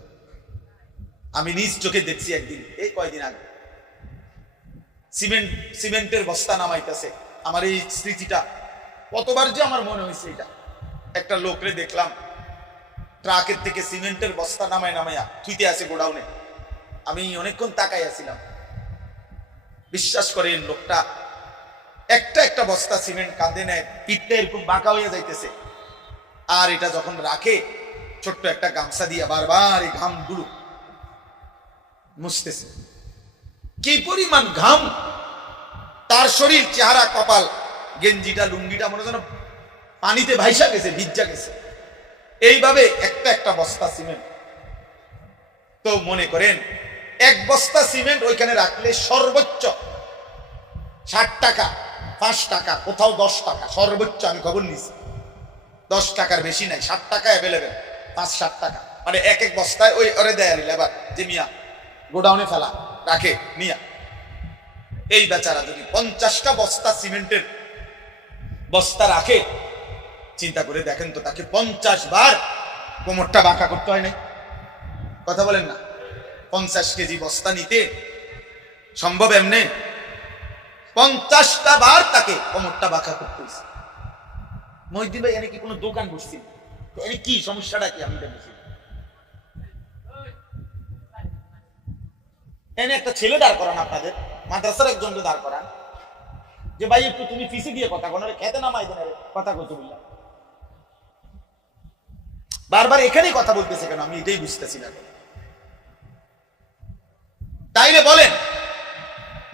আমি নিজ চোখে দেখছি একদিন, এই কয়দিন আগে, সিমেন্টের বস্তা নামাইতেছে। আমার এই স্মৃতিটা কতবার যে আমার মনে হয়েছে, এটা একটা লোকরে দেখলাম ট্রাকের থেকে সিমেন্টের বস্তা নামাইয়া থুইতে আছে গোডাউনে। আমি অনেকক্ষণ তাকাই আছিলাম। বিশ্বাস করেন, লোকটা একটা বস্তা সিমেন্ট কাঁধে নেয়, পিঠটা এরকম বাঁকা হয়ে যাইতেছে, আর এটা যখন রাখে ছোট্ট একটা গামছা দিয়ে বারবার এই ঘামগুলো মুছতেছে। কি পরিমাণ ঘাম তার শরীর, চেহারা, কপাল, গেঞ্জিটা, লুঙ্গিটা মনে যেন পানিতে ভাইসা গেছে, ভিজা গেছে। এইভাবে একটা বস্তা সিমেন্ট। তো মনে করেন 1 বস্তা সিমেন্ট ওইখানে রাখলে সর্বোচ্চ 60 টাকা, 5 টাকা, কোথাও 10 টাকা সর্বোচ্চ। আমি খবর নিয়েছি 10 টাকার বেশি নাই, 60 টাকা অ্যাভেলেবেল, 5-7 টাকা। মানে এক বস্তায় ওই ওরে দেয় লেবার যে মিয়া গোডাউনে ফেলা রাখে নিয়া। এই বেচারা যদি 50টা বস্তা সিমেন্টের বস্তা রাখে, চিন্তা করে দেখেন তো, তাকে 50 বার কোমরটা বাঁকা করতে হয় না? কথা বলেন না? 50 কেজি বস্তা নিতে সম্ভব এমনি? 50টা বার তাকে কোমরটা বাঁকা করতে হয়েছে। মহিউদ্দিন ভাই, এনে কি কোনো দোকান বসছি? এনে কি সমস্যাটা কি? আমি দেখছি এনে একটা ছেলে দাঁড় করান, আপনাদের মাদ্রাসার একজনকে দাঁড় করান, যে ভাই একটু তুমি পিছিয়ে দিয়ে কথা কোন, খেতে নামাই দেন, কথা কইতে বললাম। বারবার এখানেই কথা বলতেছে কেন, আমি এটাই বুঝতেছি না। তাইলে বলেন,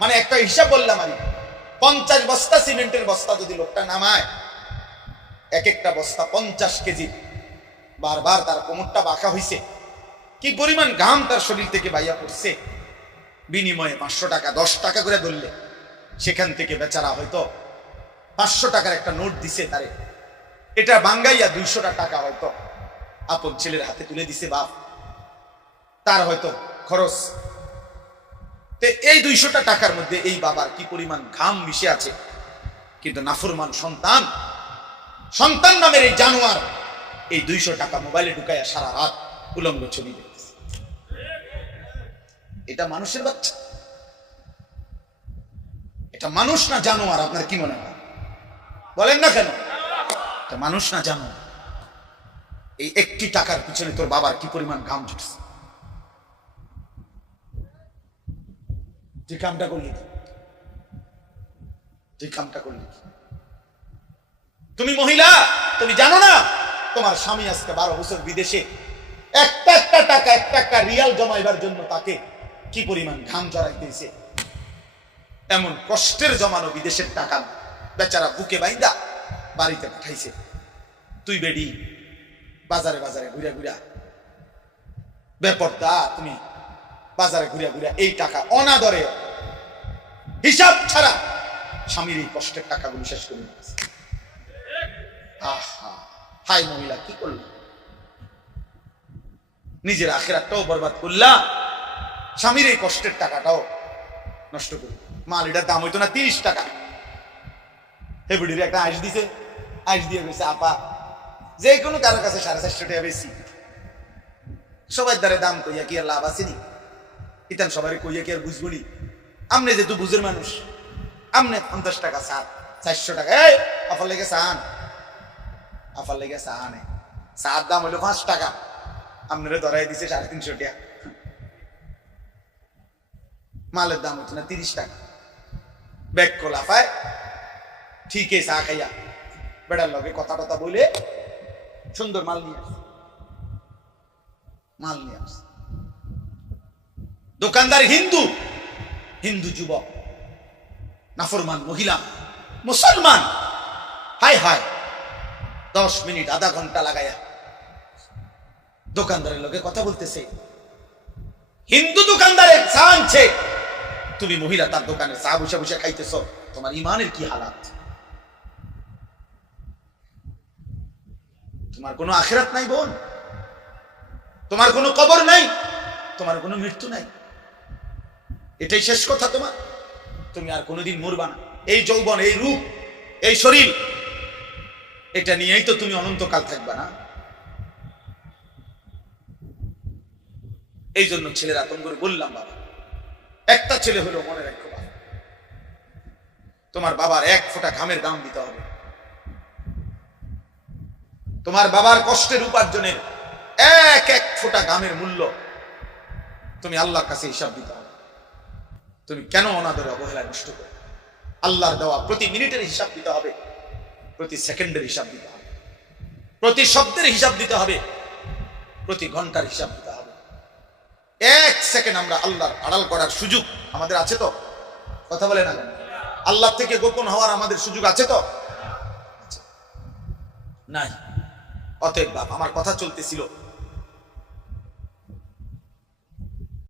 মানে একটা হিসাব বললাম আমি, 50 বস্তা সিমেন্টের বস্তা যদি লোকটা নামায়, একটা বস্তা 50 কেজি, বারবার তার কোমরটা বাঁকা হইছে, কি পরিমাণ ঘাম তার শরীর থেকে বাইয়া পড়ছে। বিনিময়ে 500 টাকা, 10 টাকা করে ধরলে সেখান থেকে বেচারা হয়তো 500 টাকার একটা নোট দিছে তারে, এটা বাঙ্গাইয়া 200টা টাকা হয়তো আপন ছেলের হাতে তুলে দিছে বাপ, তার হয়তো খরচ। এই 200টা টাকার মধ্যে এই বাবার কি পরিমাণ ঘাম মিশে আছে। কিন্তু নাফরমান সন্তান নামের এই জানোয়ার এই 200 টাকা মোবাইলে ঢুকাইয়া সারা রাত উলঙ্গ ছবি দেখতেছে। এটা মানুষের বাচ্চা? এটা মানুষ না জানোয়ার? আপনার কি মনে হয়? বলেন না কেন? এটা মানুষ না জানোয়ার? এই একটি টাকার পিছনে তোর বাবার কি পরিমাণ ঘাম ছুটছে। যে কামটা করলি, তুমি মহিলা, তুমি জানো না তোমার স্বামী আজকে 12 বছর বিদেশে একটা টাকা, একটা রিয়াল জমাইবার জন্য তাকে কি পরিমাণ ঘাম জড়াইতেছে। এমন কষ্টের জমানো বিদেশের টাকা বেচারা বুকে বাইন্দা বাড়িতে পাঠাইছে। তুই বেডি বাজারে ঘুরা বেপরদা, তুমি বাজারে ঘুরা এই টাকা অনাদরে হিসাব ছাড়া স্বামীর এই কষ্টের টাকাগুলো শেষ করে দিয়েছে। আহা, হাই মহিলা, কি করলো? নিজের আখিরাতটাও বরবাদ করলা, স্বামীর এই কষ্টের টাকাটাও নষ্ট করল। মাল এটার দাম হইতো না 30 টাকা, হেবুডির একটা আইস দিছে, আইস দিয়ে গেছে আপা, যে কোনো কারোর কাছে 450 টাকা বেশি। সবাই দ্বারে দাম কইয়া কি আর লাভ আসেনি? ইতান সবাই কইয়া কি আর বুঝবনি? আমনে যেহেতু বুঝের মানুষ, আমনে 50 টাকা চান, 400 টাকা এই আফার লেগে চান, আফার লেগে চা আনে, চার দাম হলো 5 টাকা, আপনারা ধরাই দিছে 350 টাকা, মালের দাম হচ্ছে না 30 টাকা। ব্যাগ খোলা পায় ঠিক চা খাইয়া বেড়ার লগে কথা টথা বলে সুন্দর মাল নিয়ে আসে, মাল নিয়ে আসে। দোকানদার হিন্দু, হিন্দু যুবক, নাফরমান মহিলা মুসলমান, হায় হায় 10 মিনিট আধা ঘন্টা লাগাইয়া দোকানদারের লগে কথা বলতেছে। হিন্দু দোকানদারের চা আনছে, তুমি মহিলা তার দোকানে চা বসে বসে খাইতেছ, তোমার ইমানের কি হালাত? তোমার কোনো আখিরাত নাই বোন, তোমার কোনো কবর নাই, তোমার কোনো মৃত্যু নাই, এটাই শেষ কথা তোমার। তুমি আর কোনোদিন মরবা না। এই যৌবন, এই রূপ, এই শরীর, এটা নিয়েই তো তুমি অনন্তকাল থাকবা না। এই জন্য ছেলেরা তোমরা বললাম, বাবা একটা ছেলে হলো, মনে রাখো বাবা, তোমার বাবার 1 ফোঁটা ঘামের দাম দিতে হবে। তোমার বাবার কষ্টের উপার্জনের 1 ফোঁটা ঘামের মূল্য তুমি আল্লাহর কাছে হিসাব দিতে হবে। তুমি কেন অনাদরে অবহেলা নষ্ট করো? আল্লাহর দেওয়া প্রতি মিনিটের হিসাব দিতে হবে, প্রতি সেকেন্ডের হিসাব দিতে হবে, প্রতি শব্দের হিসাব দিতে হবে, প্রতি ঘন্টার হিসাব দিতে হবে। 1 সেকেন্ড আমরা আল্লাহর আড়াল করার সুযোগ আমাদের আছে তো? কথা বলে না, আল্লাহ থেকে গোপন হওয়ার আমাদের সুযোগ আছে তো? নাই। অতএব বাপ, আমার কথা চলতেছিল,